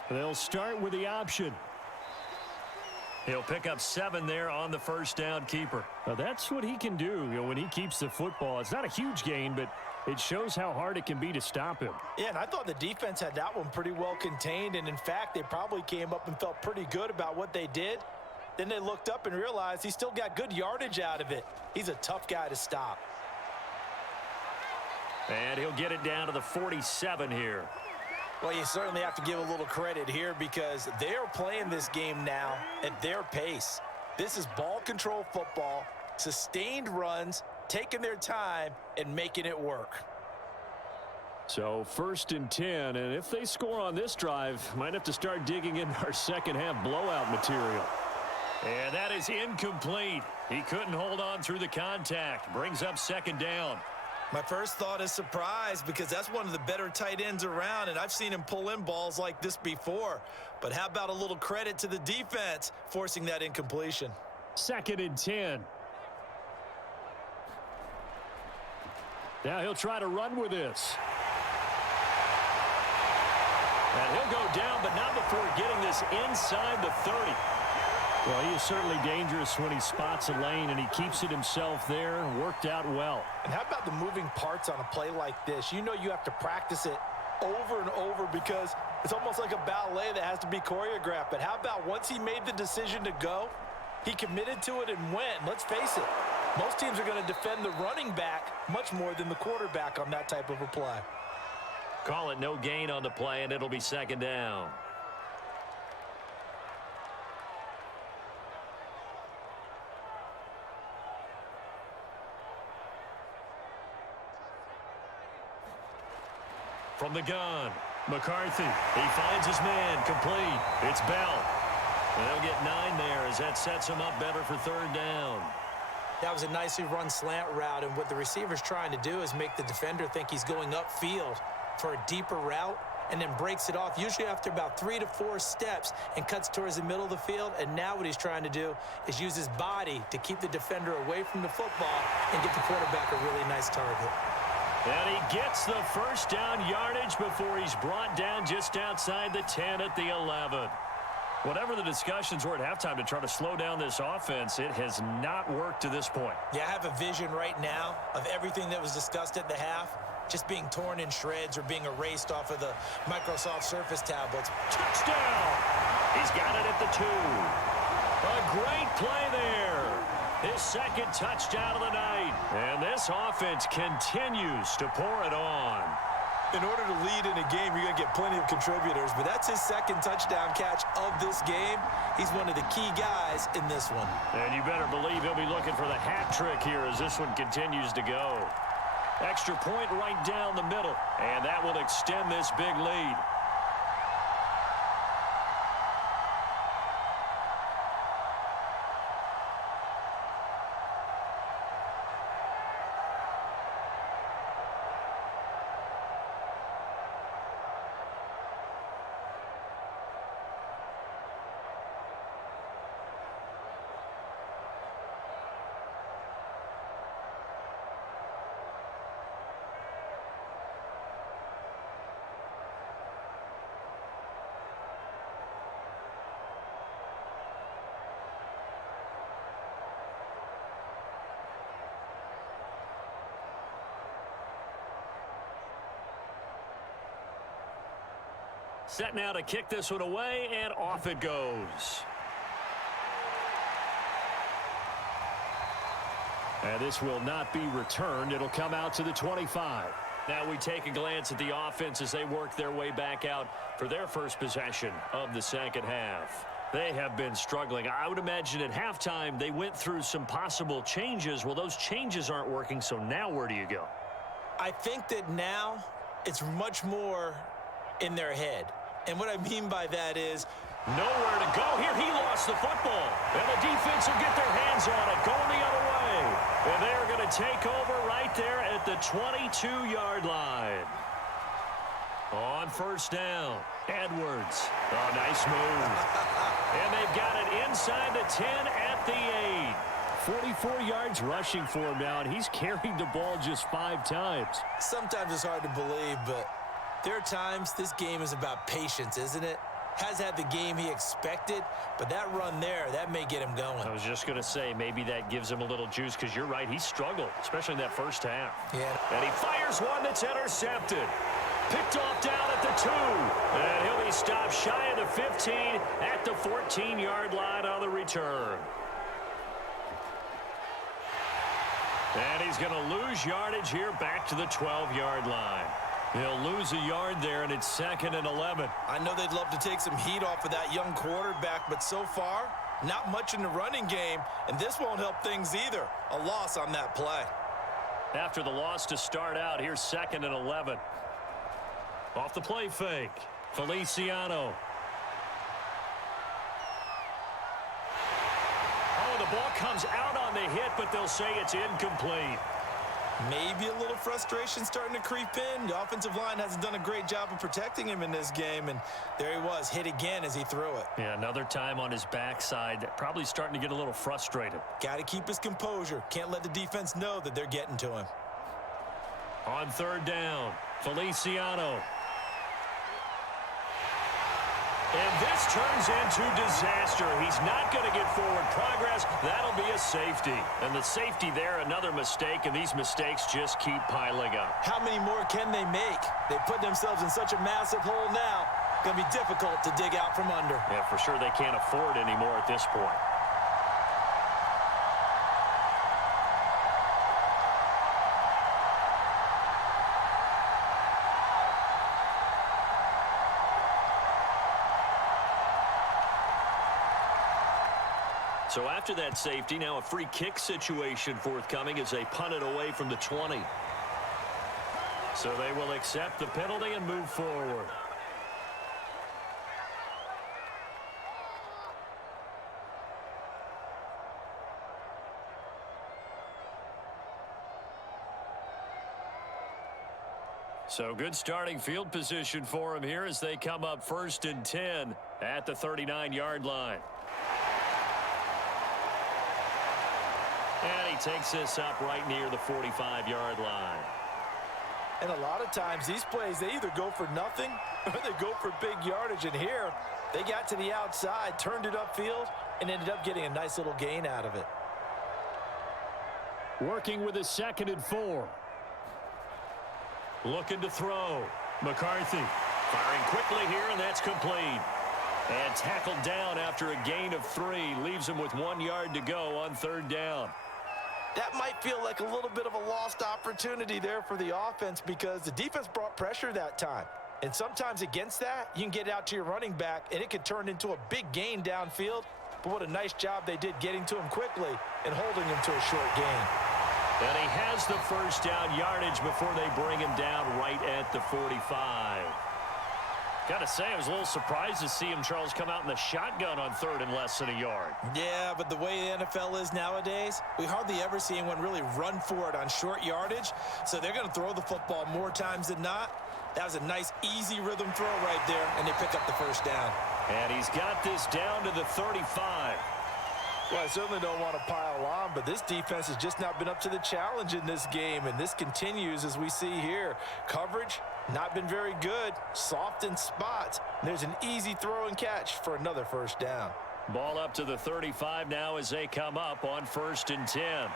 They'll start with the option. He'll pick up 7 there on the first down keeper. Now that's what he can do, when he keeps the football. It's not a huge gain, but it shows how hard it can be to stop him. Yeah, and I thought the defense had that one pretty well contained, and in fact, they probably came up and felt pretty good about what they did. Then they looked up and realized he still got good yardage out of it. He's a tough guy to stop. And he'll get it down to the 47 here. Well, you certainly have to give a little credit here because they're playing this game now at their pace. This is ball control football, sustained runs, taking their time, and making it work. So 1st and 10, and if they score on this drive, might have to start digging in our second half blowout material. And that is incomplete. He couldn't hold on through the contact. Brings up 2nd down. My first thought is surprise because that's one of the better tight ends around, and I've seen him pull in balls like this before. But how about a little credit to the defense forcing that incompletion? 2nd and 10. Now he'll try to run with this. And he'll go down, but not before getting this inside the 30. Well, he is certainly dangerous when he spots a lane, and he keeps it himself there. Worked out well. And how about the moving parts on a play like this? You know you have to practice it over and over because it's almost like a ballet that has to be choreographed. But how about once he made the decision to go, he committed to it and went. Let's face it, most teams are going to defend the running back much more than the quarterback on that type of a play. Call it no gain on the play, and it'll be 2nd down. From the gun, McCarthy. He finds his man, complete. It's Bell. And they'll get 9 there as that sets him up better for 3rd down. That was a nicely run slant route, and what the receiver's trying to do is make the defender think he's going upfield for a deeper route and then breaks it off, usually after about 3 to 4 steps, and cuts towards the middle of the field. And now what he's trying to do is use his body to keep the defender away from the football and get the quarterback a really nice target. And he gets the 1st down yardage before he's brought down just outside the 10 at the 11. Whatever the discussions were at halftime to try to slow down this offense, it has not worked to this point. Yeah, I have a vision right now of everything that was discussed at the half just being torn in shreds or being erased off of the Microsoft Surface tablets. Touchdown! He's got it at the 2. A great play there. His 2nd touchdown of the night. And this offense continues to pour it on. In order to lead in a game, you're going to get plenty of contributors, but that's his 2nd touchdown catch of this game. He's one of the key guys in this one. And you better believe he'll be looking for the hat trick here as this one continues to go. Extra point right down the middle, and that will extend this big lead. Set now to kick this one away, and off it goes. And this will not be returned. It'll come out to the 25. Now we take a glance at the offense as they work their way back out for their first possession of the second half. They have been struggling. I would imagine at halftime they went through some possible changes. Well, those changes aren't working, so now where do you go? I think that now it's much more in their head. And what I mean by that is nowhere to go here. He lost the football. And the defense will get their hands on it, going the other way. And they are going to take over right there at the 22-yard line. On first down, Edwards. Oh, nice move. And they've got it inside the 10 at the 8. 44 yards rushing for him now, and he's carried the ball just 5 times. Sometimes it's hard to believe, but there are times this game is about patience, isn't it? Has had the game he expected, but that run there, that may get him going. I was just going to say, maybe that gives him a little juice, because you're right, he struggled, especially in that first half. Yeah. And he fires one that's intercepted. Picked off down at the 2. And he'll be stopped shy of the 15 at the 14-yard line on the return. And he's going to lose yardage here back to the 12-yard line. He'll lose a yard there, and it's 2nd and 11. I know they'd love to take some heat off of that young quarterback, but so far, not much in the running game, and this won't help things either. A loss on that play. After the loss to start out, here's 2nd and 11. Off the play fake, Feliciano. Oh, the ball comes out on the hit, but they'll say it's incomplete. Maybe a little frustration starting to creep in. The offensive line hasn't done a great job of protecting him in this game, and there he was, hit again as he threw it. Yeah, another time on his backside, probably starting to get a little frustrated. Got to keep his composure. Can't let the defense know that they're getting to him. On 3rd down, Feliciano. And this turns into disaster. He's not going to get forward progress. That'll be a safety. And the safety there, another mistake, and these mistakes just keep piling up. How many more can they make? They put themselves in such a massive hole now. Going to be difficult to dig out from under. Yeah, for sure they can't afford anymore at this point. So after that safety, now a free kick situation forthcoming as they punt it away from the 20. So they will accept the penalty and move forward. So good starting field position for him here as they come up 1st and 10 at the 39-yard line. And he takes this up right near the 45-yard line. And a lot of times these plays, they either go for nothing or they go for big yardage. And here, they got to the outside, turned it upfield, and ended up getting a nice little gain out of it. Working with a 2nd and 4. Looking to throw. McCarthy firing quickly here, and that's complete. And tackled down after a gain of 3. Leaves him with 1 yard to go on 3rd down. That might feel like a little bit of a lost opportunity there for the offense because the defense brought pressure that time. And sometimes against that, you can get out to your running back, and it could turn into a big gain downfield. But what a nice job they did getting to him quickly and holding him to a short gain. And he has the 1st down yardage before they bring him down right at the 45. Got to say, I was a little surprised to see him, Charles, come out in the shotgun on 3rd and less than a yard. Yeah, but the way the NFL is nowadays, we hardly ever see anyone really run for it on short yardage. So they're going to throw the football more times than not. That was a nice, easy rhythm throw right there, and they pick up the 1st down. And he's got this down to the 35. Well, I certainly don't want to pile on, but this defense has just not been up to the challenge in this game, and this continues as we see here. Coverage, not been very good. Soft in spots. There's an easy throw and catch for another 1st down. Ball up to the 35 now as they come up on 1st and 10. And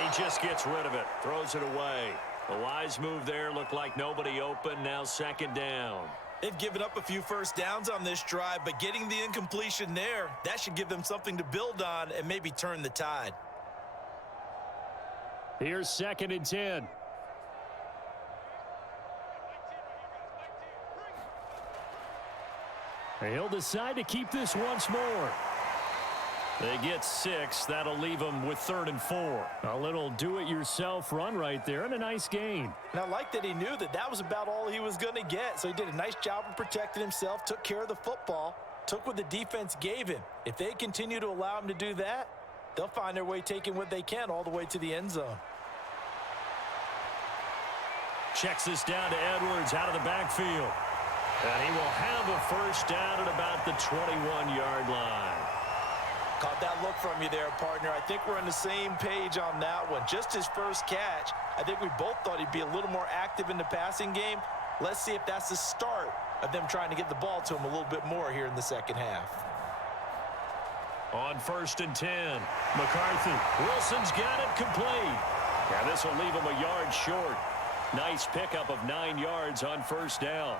he just gets rid of it, throws it away. A wise move there, looked like nobody open, now 2nd down. They've given up a few 1st downs on this drive, but getting the incompletion there, that should give them something to build on and maybe turn the tide. Here's 2nd and 10. He'll decide to keep this once more. They get 6. That'll leave them with 3rd and 4. A little do-it-yourself run right there and a nice gain. And I like that he knew that that was about all he was going to get. So he did a nice job of protecting himself, took care of the football, took what the defense gave him. If they continue to allow him to do that, they'll find their way taking what they can all the way to the end zone. Checks this down to Edwards out of the backfield. And he will have a first down at about the 21-yard line. Caught that look from you there, partner. I think we're on the same page on that one. Just his first catch, I think we both thought he'd be a little more active in the passing game. Let's see if that's the start of them trying to get the ball to him a little bit more here in the second half. On 1st and 10, McCarthy. Wilson's got it complete. Now this will leave him a yard short. Nice pickup of 9 yards on first down.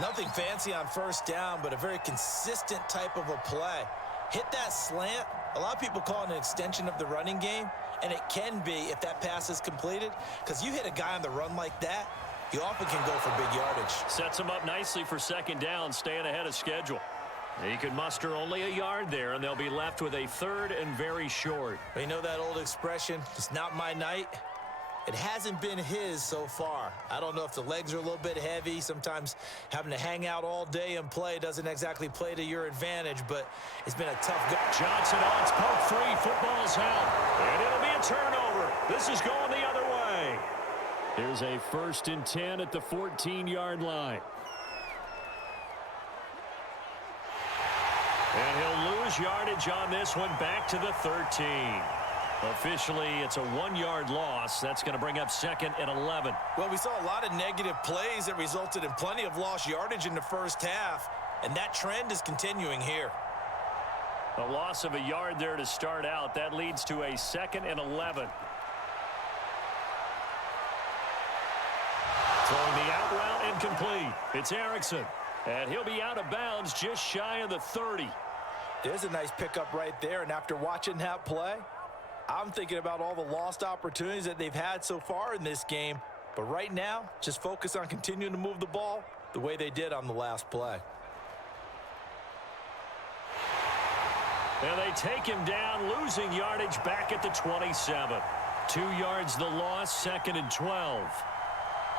Nothing fancy on first down, but a very consistent type of a play. Hit that slant. A lot of people call it an extension of the running game, and it can be if that pass is completed, because you hit a guy on the run like that, you often can go for big yardage. Sets him up nicely for 2nd down, staying ahead of schedule. He can muster only a yard there, and they'll be left with a 3rd and very short. You know that old expression, it's not my night? It hasn't been his so far. I don't know if the legs are a little bit heavy. Sometimes having to hang out all day and play doesn't exactly play to your advantage, but it's been a tough go. Johnson on, it's poke free, football's out, and it'll be a turnover. This is going the other way. Here's a 1st and 10 at the 14-yard line. And he'll lose yardage on this one, back to the 13. Officially, it's a 1-yard loss. That's going to bring up 2nd and 11. Well, we saw a lot of negative plays that resulted in plenty of lost yardage in the first half, and that trend is continuing here. A loss of a yard there to start out. That leads to a 2nd and 11. Throwing the out route incomplete. It's Erickson, and he'll be out of bounds just shy of the 30. There's a nice pickup right there, and after watching that play, I'm thinking about all the lost opportunities that they've had so far in this game. But right now, just focus on continuing to move the ball the way they did on the last play. And they take him down, losing yardage back at the 27. 2 yards the loss, 2nd and 12.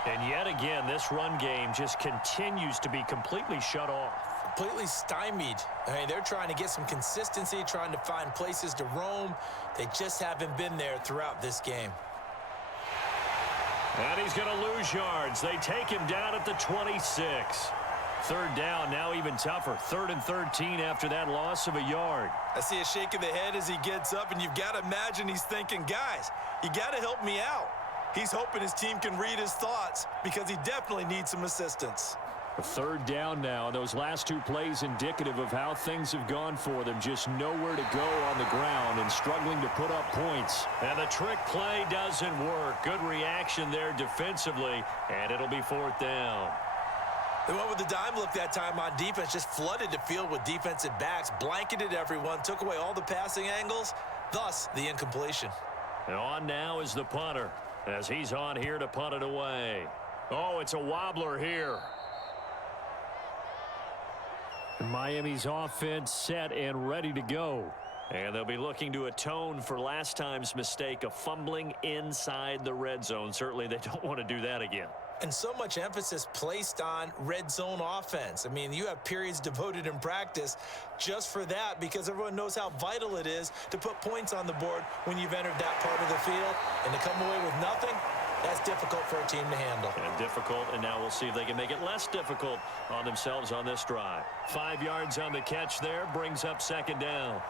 And yet again, this run game just continues to be completely shut off. Completely stymied. I mean, they're trying to get some consistency, trying to find places to roam. They just haven't been there throughout this game. And he's going to lose yards. They take him down at the 26. 3rd down, now even tougher. 3rd and 13 after that loss of a yard. I see a shake of the head as he gets up, and you've got to imagine he's thinking, guys, you got to help me out. He's hoping his team can read his thoughts because he definitely needs some assistance. A 3rd down now. Those last 2 plays indicative of how things have gone for them. Just nowhere to go on the ground and struggling to put up points. And the trick play doesn't work. Good reaction there defensively, and it'll be 4th down. They went with the dime look that time on defense, just flooded the field with defensive backs, blanketed everyone, took away all the passing angles, thus the incompletion. And on now is the punter, as he's on here to punt it away. Oh, it's a wobbler here. Miami's offense set and ready to go. And they'll be looking to atone for last time's mistake of fumbling inside the red zone. Certainly they don't want to do that again. And so much emphasis placed on red zone offense. I mean, you have periods devoted in practice just for that because everyone knows how vital it is to put points on the board when you've entered that part of the field. And to come away with nothing, that's difficult for a team to handle. And difficult, and now we'll see if they can make it less difficult on themselves on this drive. 5 yards on the catch there, brings up 2nd down.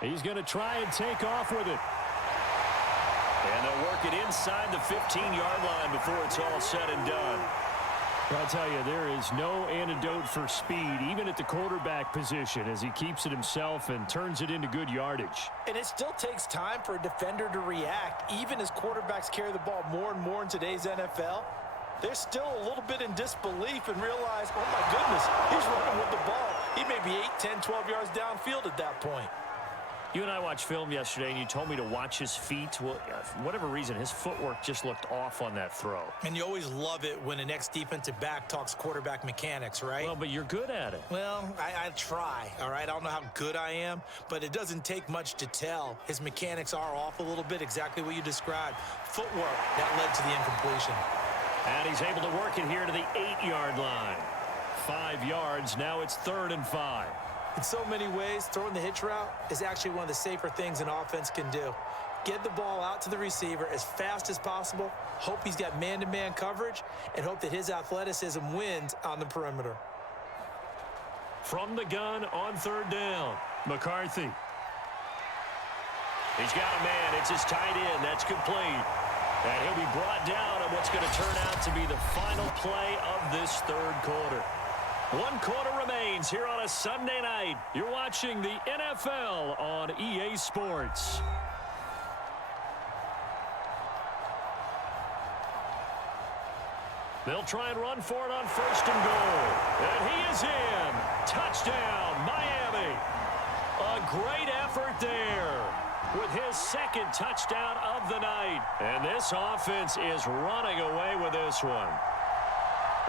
He's going to try and take off with it. And they'll work it inside the 15-yard line before it's all said and done. I'll tell you, there is no antidote for speed, even at the quarterback position, as he keeps it himself and turns it into good yardage. And it still takes time for a defender to react, even as quarterbacks carry the ball more and more in today's NFL. They're still a little bit in disbelief and realize, oh my goodness, he's running with the ball. He may be 8, 10, 12 yards downfield at that point. You and I watched film yesterday, and you told me to watch his feet. Well, for whatever reason, his footwork just looked off on that throw. And you always love it when an ex-defensive back talks quarterback mechanics, right? Well, but you're good at it. Well, I try, all right? I don't know how good I am, but it doesn't take much to tell. His mechanics are off a little bit, exactly what you described. Footwork, that led to the incompletion. And he's able to work it here to the 8-yard line. 5 yards, now it's 3rd and 5. In so many ways, throwing the hitch route is actually one of the safer things an offense can do. Get the ball out to the receiver as fast as possible, hope he's got man-to-man coverage, and hope that his athleticism wins on the perimeter. From the gun on 3rd down, McCarthy. He's got a man. It's his tight end. That's complete. And he'll be brought down on what's going to turn out to be the final play of this 3rd quarter. 1 quarter remains here on a Sunday night. You're watching the NFL on EA Sports. They'll try and run for it on 1st and goal. And he is in. Touchdown, Miami. A great effort there with his 2nd touchdown of the night. And this offense is running away with this one.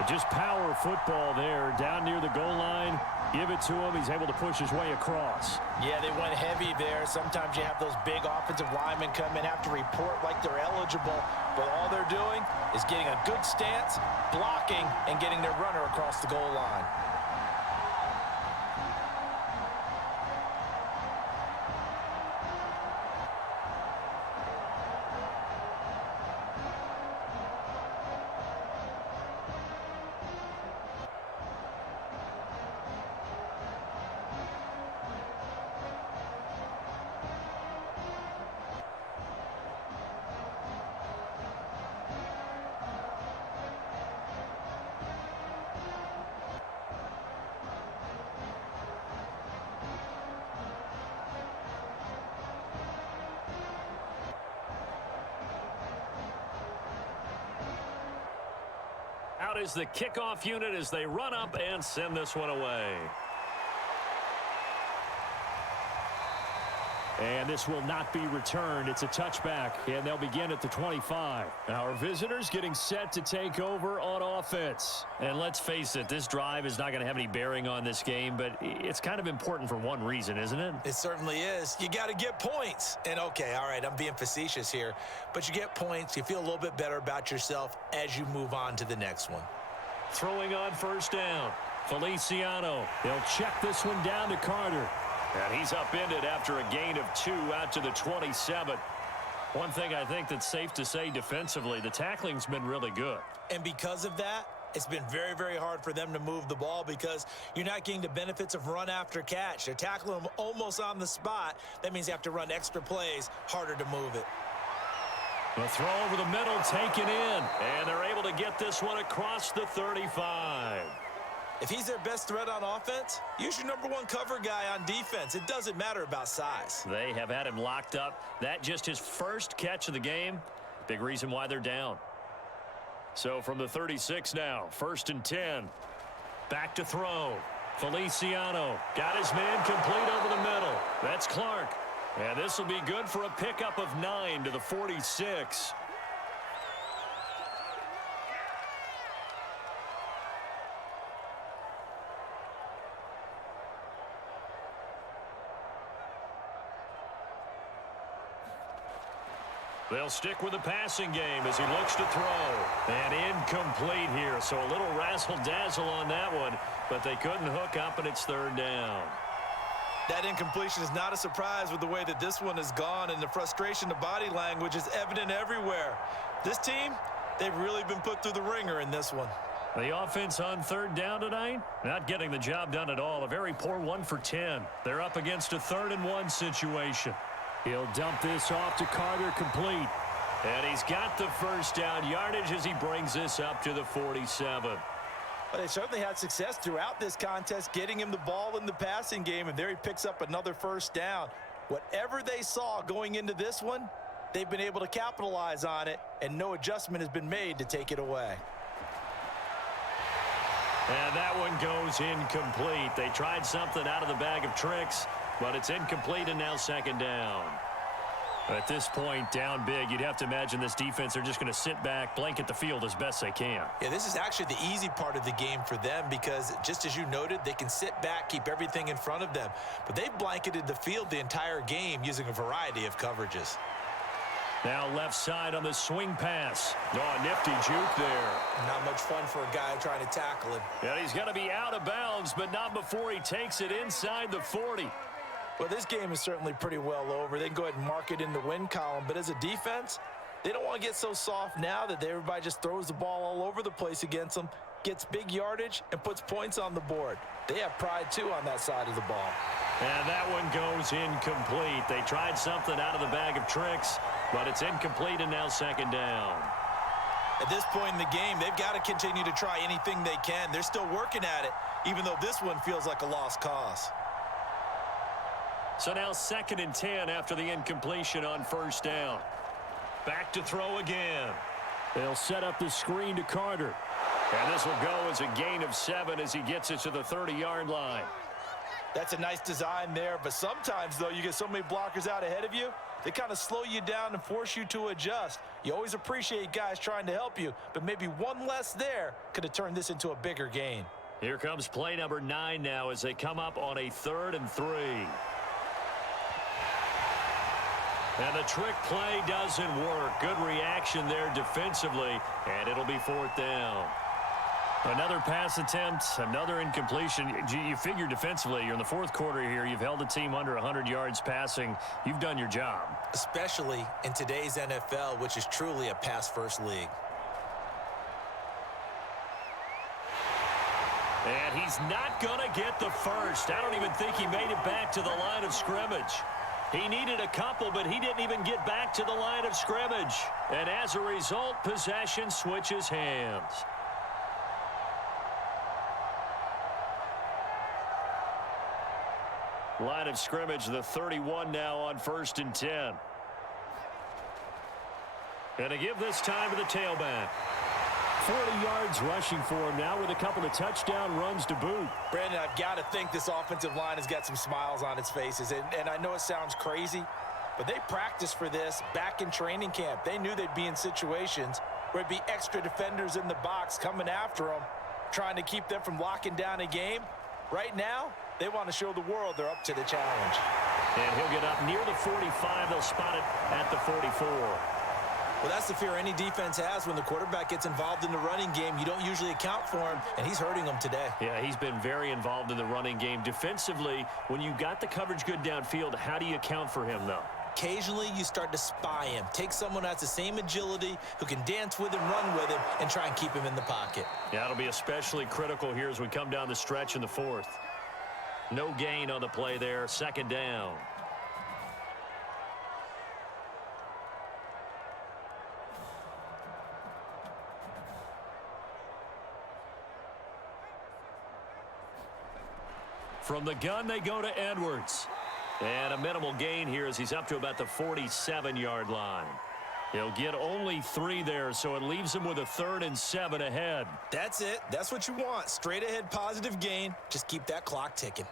Just power football there down near the goal line. Give it to him. He's able to push his way across. Yeah, they went heavy there. Sometimes you have those big offensive linemen come in, have to report like they're eligible, but all they're doing is getting a good stance, blocking, and getting their runner across the goal line. Out is the kickoff unit as they run up and send this one away. And this will not be returned. It's a touchback, and they'll begin at the 25. Our visitors getting set to take over on offense. And let's face it, this drive is not going to have any bearing on this game, but it's kind of important for one reason, isn't it? It certainly is. You got to get points. And, okay, all right, I'm being facetious here, but you get points. You feel a little bit better about yourself as you move on to the next one. Throwing on 1st down, Feliciano. They'll check this one down to Carter. And he's upended after a gain of 2 out to the 27. One thing I think that's safe to say defensively, the tackling's been really good. And because of that, it's been very, very hard for them to move the ball because you're not getting the benefits of run after catch. They're tackling them almost on the spot. That means you have to run extra plays, harder to move it. The throw over the middle taken in, and they're able to get this one across the 35. If he's their best threat on offense, use your #1 cover guy on defense. It doesn't matter about size. They have had him locked up. That just his first catch of the game. Big reason why they're down. So from the 36 now, 1st and 10. Back to throw. Feliciano got his man complete over the middle. That's Clark. And this will be good for a pickup of 9 to the 46. They'll stick with the passing game as he looks to throw. And incomplete here, so a little razzle-dazzle on that one, but they couldn't hook up, and it's 3rd down. That incompletion is not a surprise with the way that this one has gone, and the frustration, the body language is evident everywhere. This team, they've really been put through the ringer in this one. The offense on 3rd down tonight, not getting the job done at all. A very poor 1 for 10. They're up against a 3rd and 1 situation. He'll dump this off to Carter, complete. And he's got the 1st down yardage as he brings this up to the 47. But they certainly had success throughout this contest, getting him the ball in the passing game, and there he picks up another 1st down. Whatever they saw going into this one, they've been able to capitalize on it, and no adjustment has been made to take it away. And that one goes incomplete. They tried something out of the bag of tricks, but it's incomplete and now second down. At this point, down big, you'd have to imagine this defense are just going to sit back, blanket the field as best they can. Yeah, this is actually the easy part of the game for them because, just as you noted, they can sit back, keep everything in front of them. But they've blanketed the field the entire game using a variety of coverages. Now left side on the swing pass. Oh, nifty juke there. Not much fun for a guy trying to tackle him. And he's going to be out of bounds, but not before he takes it inside the 40. Well, this game is certainly pretty well over. They can go ahead and mark it in the win column. But as a defense, they don't want to get so soft now that everybody just throws the ball all over the place against them, gets big yardage, and puts points on the board. They have pride, too, on that side of the ball. And that one goes incomplete. They tried something out of the bag of tricks, but it's incomplete and now second down. At this point in the game, they've got to continue to try anything they can. They're still working at it, even though this one feels like a lost cause. So now 2nd and 10 after the incompletion on first down. Back to throw again. They'll set up the screen to Carter. And this will go as a gain of 7 as he gets it to the 30-yard line. That's a nice design there, but sometimes, though, you get so many blockers out ahead of you, they kind of slow you down and force you to adjust. You always appreciate guys trying to help you, but maybe one less there could have turned this into a bigger gain. Here comes play number 9 now as they come up on a 3rd and 3. And the trick play doesn't work. Good reaction there defensively, and it'll be 4th down. Another pass attempt, another incompletion. You figure defensively, you're in the 4th quarter here. You've held a team under 100 yards passing. You've done your job. Especially in today's NFL, which is truly a pass-first league. And he's not going to get the first. I don't even think he made it back to the line of scrimmage. He needed a couple, but he didn't even get back to the line of scrimmage. And as a result, possession switches hands. Line of scrimmage, the 31 now on 1st and 10. And to give this time to the tailback. 40 yards rushing for him now with a couple of touchdown runs to boot. Brandon, I've got to think this offensive line has got some smiles on its faces. And I know it sounds crazy, but they practiced for this back in training camp. They knew they'd be in situations where it'd be extra defenders in the box coming after them, trying to keep them from locking down a game. Right now, they want to show the world they're up to the challenge. And he'll get up near the 45. They'll spot it at the 44. Well, that's the fear any defense has when the quarterback gets involved in the running game. You don't usually account for him, and he's hurting them today. Yeah, he's been very involved in the running game. Defensively, when you got the coverage good downfield, how do you account for him, though? Occasionally, you start to spy him. Take someone who has the same agility, who can dance with him, run with him, and try and keep him in the pocket. Yeah, it'll be especially critical here as we come down the stretch in the 4th. No gain on the play there. 2nd down. From the gun, they go to Edwards. And a minimal gain here as he's up to about the 47-yard line. He'll get only 3 there, so it leaves him with a 3rd and 7 ahead. That's it. That's what you want. Straight ahead positive gain. Just keep that clock ticking.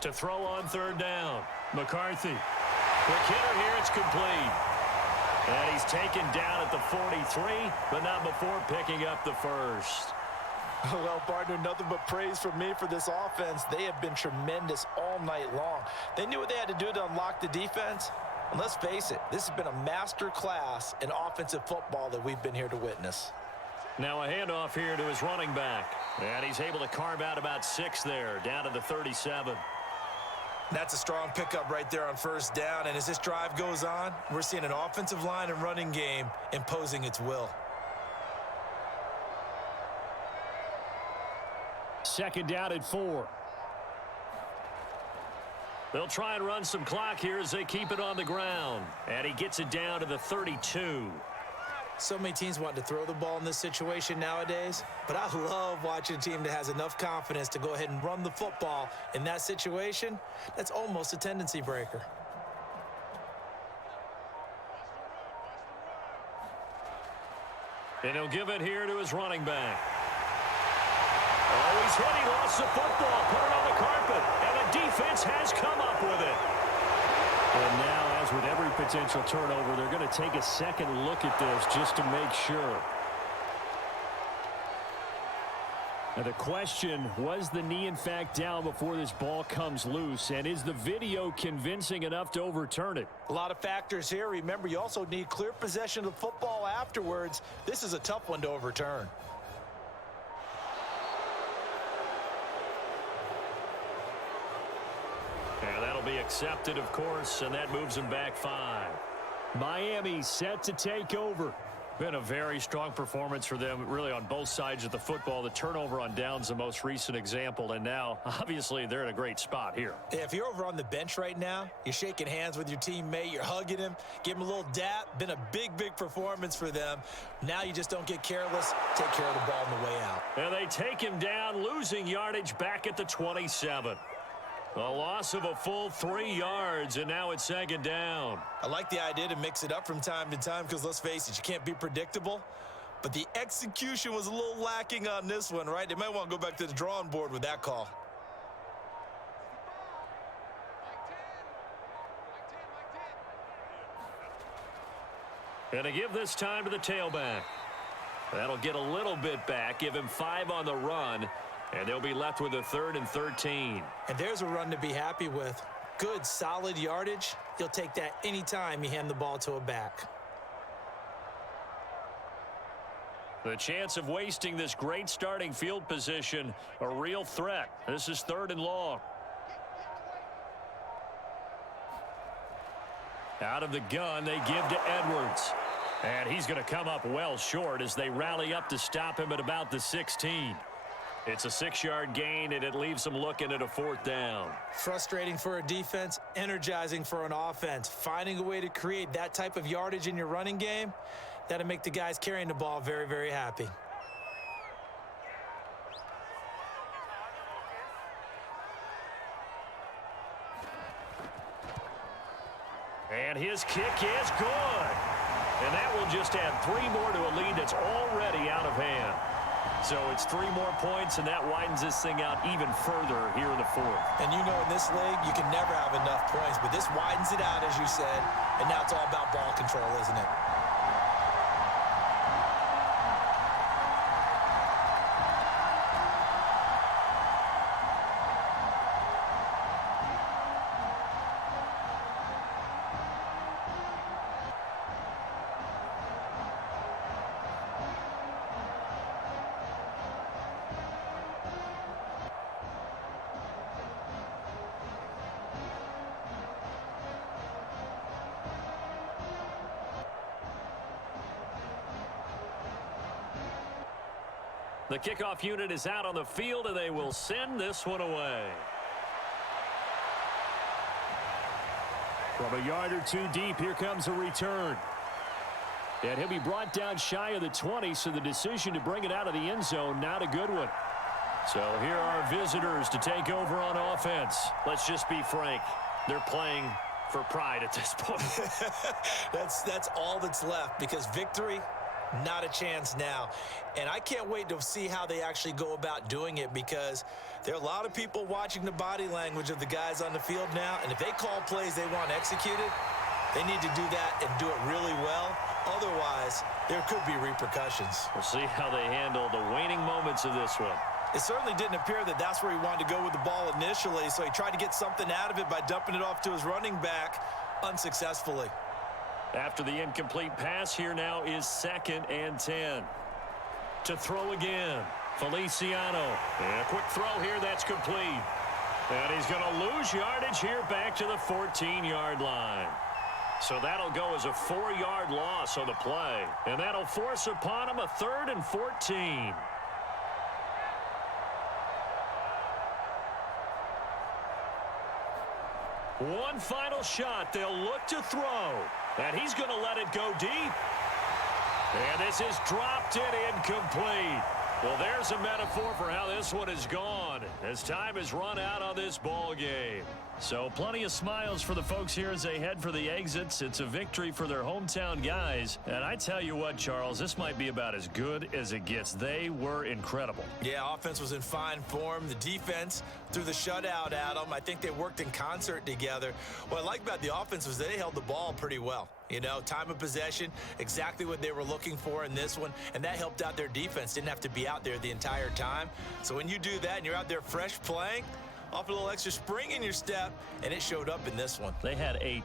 To throw on 3rd down. McCarthy. Quick hitter here. It's complete. And he's taken down at the 43, but not before picking up the first. Well, partner, nothing but praise from me for this offense. They have been tremendous all night long. They knew what they had to do to unlock the defense. And let's face it, this has been a master class in offensive football that we've been here to witness. Now a handoff here to his running back. And he's able to carve out about 6 there, down to the 37. That's a strong pickup right there on 1st down. And as this drive goes on, we're seeing an offensive line and running game imposing its will. 2nd down at 4. They'll try and run some clock here as they keep it on the ground. And he gets it down to the 32. So many teams want to throw the ball in this situation nowadays, but I love watching a team that has enough confidence to go ahead and run the football in that situation. That's almost a tendency breaker. And he'll give it here to his running back. Oh, he's hit. He lost the football. Put it on the carpet. And the defense has come up with it. And now, as with every potential turnover, they're going to take a second look at this just to make sure. Now the question, was the knee in fact down before this ball comes loose? And is the video convincing enough to overturn it? A lot of factors here. Remember, you also need clear possession of the football afterwards. This is a tough one to overturn. And that'll be accepted, of course, and that moves him back 5. Miami set to take over. Been a very strong performance for them, really, on both sides of the football. The turnover on downs, the most recent example, and now, obviously, they're in a great spot here. Yeah, if you're over on the bench right now, you're shaking hands with your teammate, you're hugging him, give him a little dap. Been a big, big performance for them. Now you just don't get careless. Take care of the ball on the way out. And they take him down, losing yardage back at the 27. A loss of a full 3 yards, and now it's second down. I like the idea to mix it up from time to time because, let's face it, you can't be predictable. But the execution was a little lacking on this one, right? They might want to go back to the drawing board with that call. And to give this time to the tailback. That'll get a little bit back, give him 5 on the run. And they'll be left with a 3rd and 13. And there's a run to be happy with. Good, solid yardage. You'll take that anytime you hand the ball to a back. The chance of wasting this great starting field position, a real threat. This is 3rd and long. Out of the gun, they give to Edwards. And he's going to come up well short as they rally up to stop him at about the 16. It's a 6-yard gain, and it leaves them looking at a 4th down. Frustrating for a defense, energizing for an offense. Finding a way to create that type of yardage in your running game, that'll make the guys carrying the ball very, very happy. And his kick is good. And that will just add 3 more to a lead that's already out of hand. So it's 3 more points, and that widens this thing out even further here in the 4th. And you know, in this league, you can never have enough points, but this widens it out, as you said, and now it's all about ball control, isn't it? The kickoff unit is out on the field, and they will send this one away. From a yard or 2 deep, here comes a return. And he'll be brought down shy of the 20, so the decision to bring it out of the end zone, not a good one. So here are visitors to take over on offense. Let's just be frank. They're playing for pride at this point. That's all that's left, because victory, not a chance now. And I can't wait to see how they actually go about doing it, because there are a lot of people watching the body language of the guys on the field now, and if they call plays they want executed, they need to do that and do it really well. Otherwise, there could be repercussions. We'll see how they handle the waning moments of this one. It certainly didn't appear that that's where he wanted to go with the ball initially, so he tried to get something out of it by dumping it off to his running back unsuccessfully. After the incomplete pass, here now is 2nd and 10. To throw again, Feliciano. And a quick throw here, that's complete. And he's going to lose yardage here back to the 14-yard line. So that'll go as a 4-yard loss on the play. And that'll force upon him a 3rd and 14. One final shot. They'll look to throw. And he's going to let it go deep. And this is dropped and incomplete. Well, there's a metaphor for how this one has gone as time has run out on this ball game. So plenty of smiles for the folks here as they head for the exits. It's a victory for their hometown guys. And I tell you what, Charles, this might be about as good as it gets. They were incredible. Yeah, offense was in fine form. The defense threw the shutout at them. I think they worked in concert together. What I like about the offense was they held the ball pretty well. You know, time of possession, exactly what they were looking for in this one, and that helped out their defense. Didn't have to be out there the entire time. So when you do that and you're out there fresh playing, off a little extra spring in your step, and it showed up in this one. They had a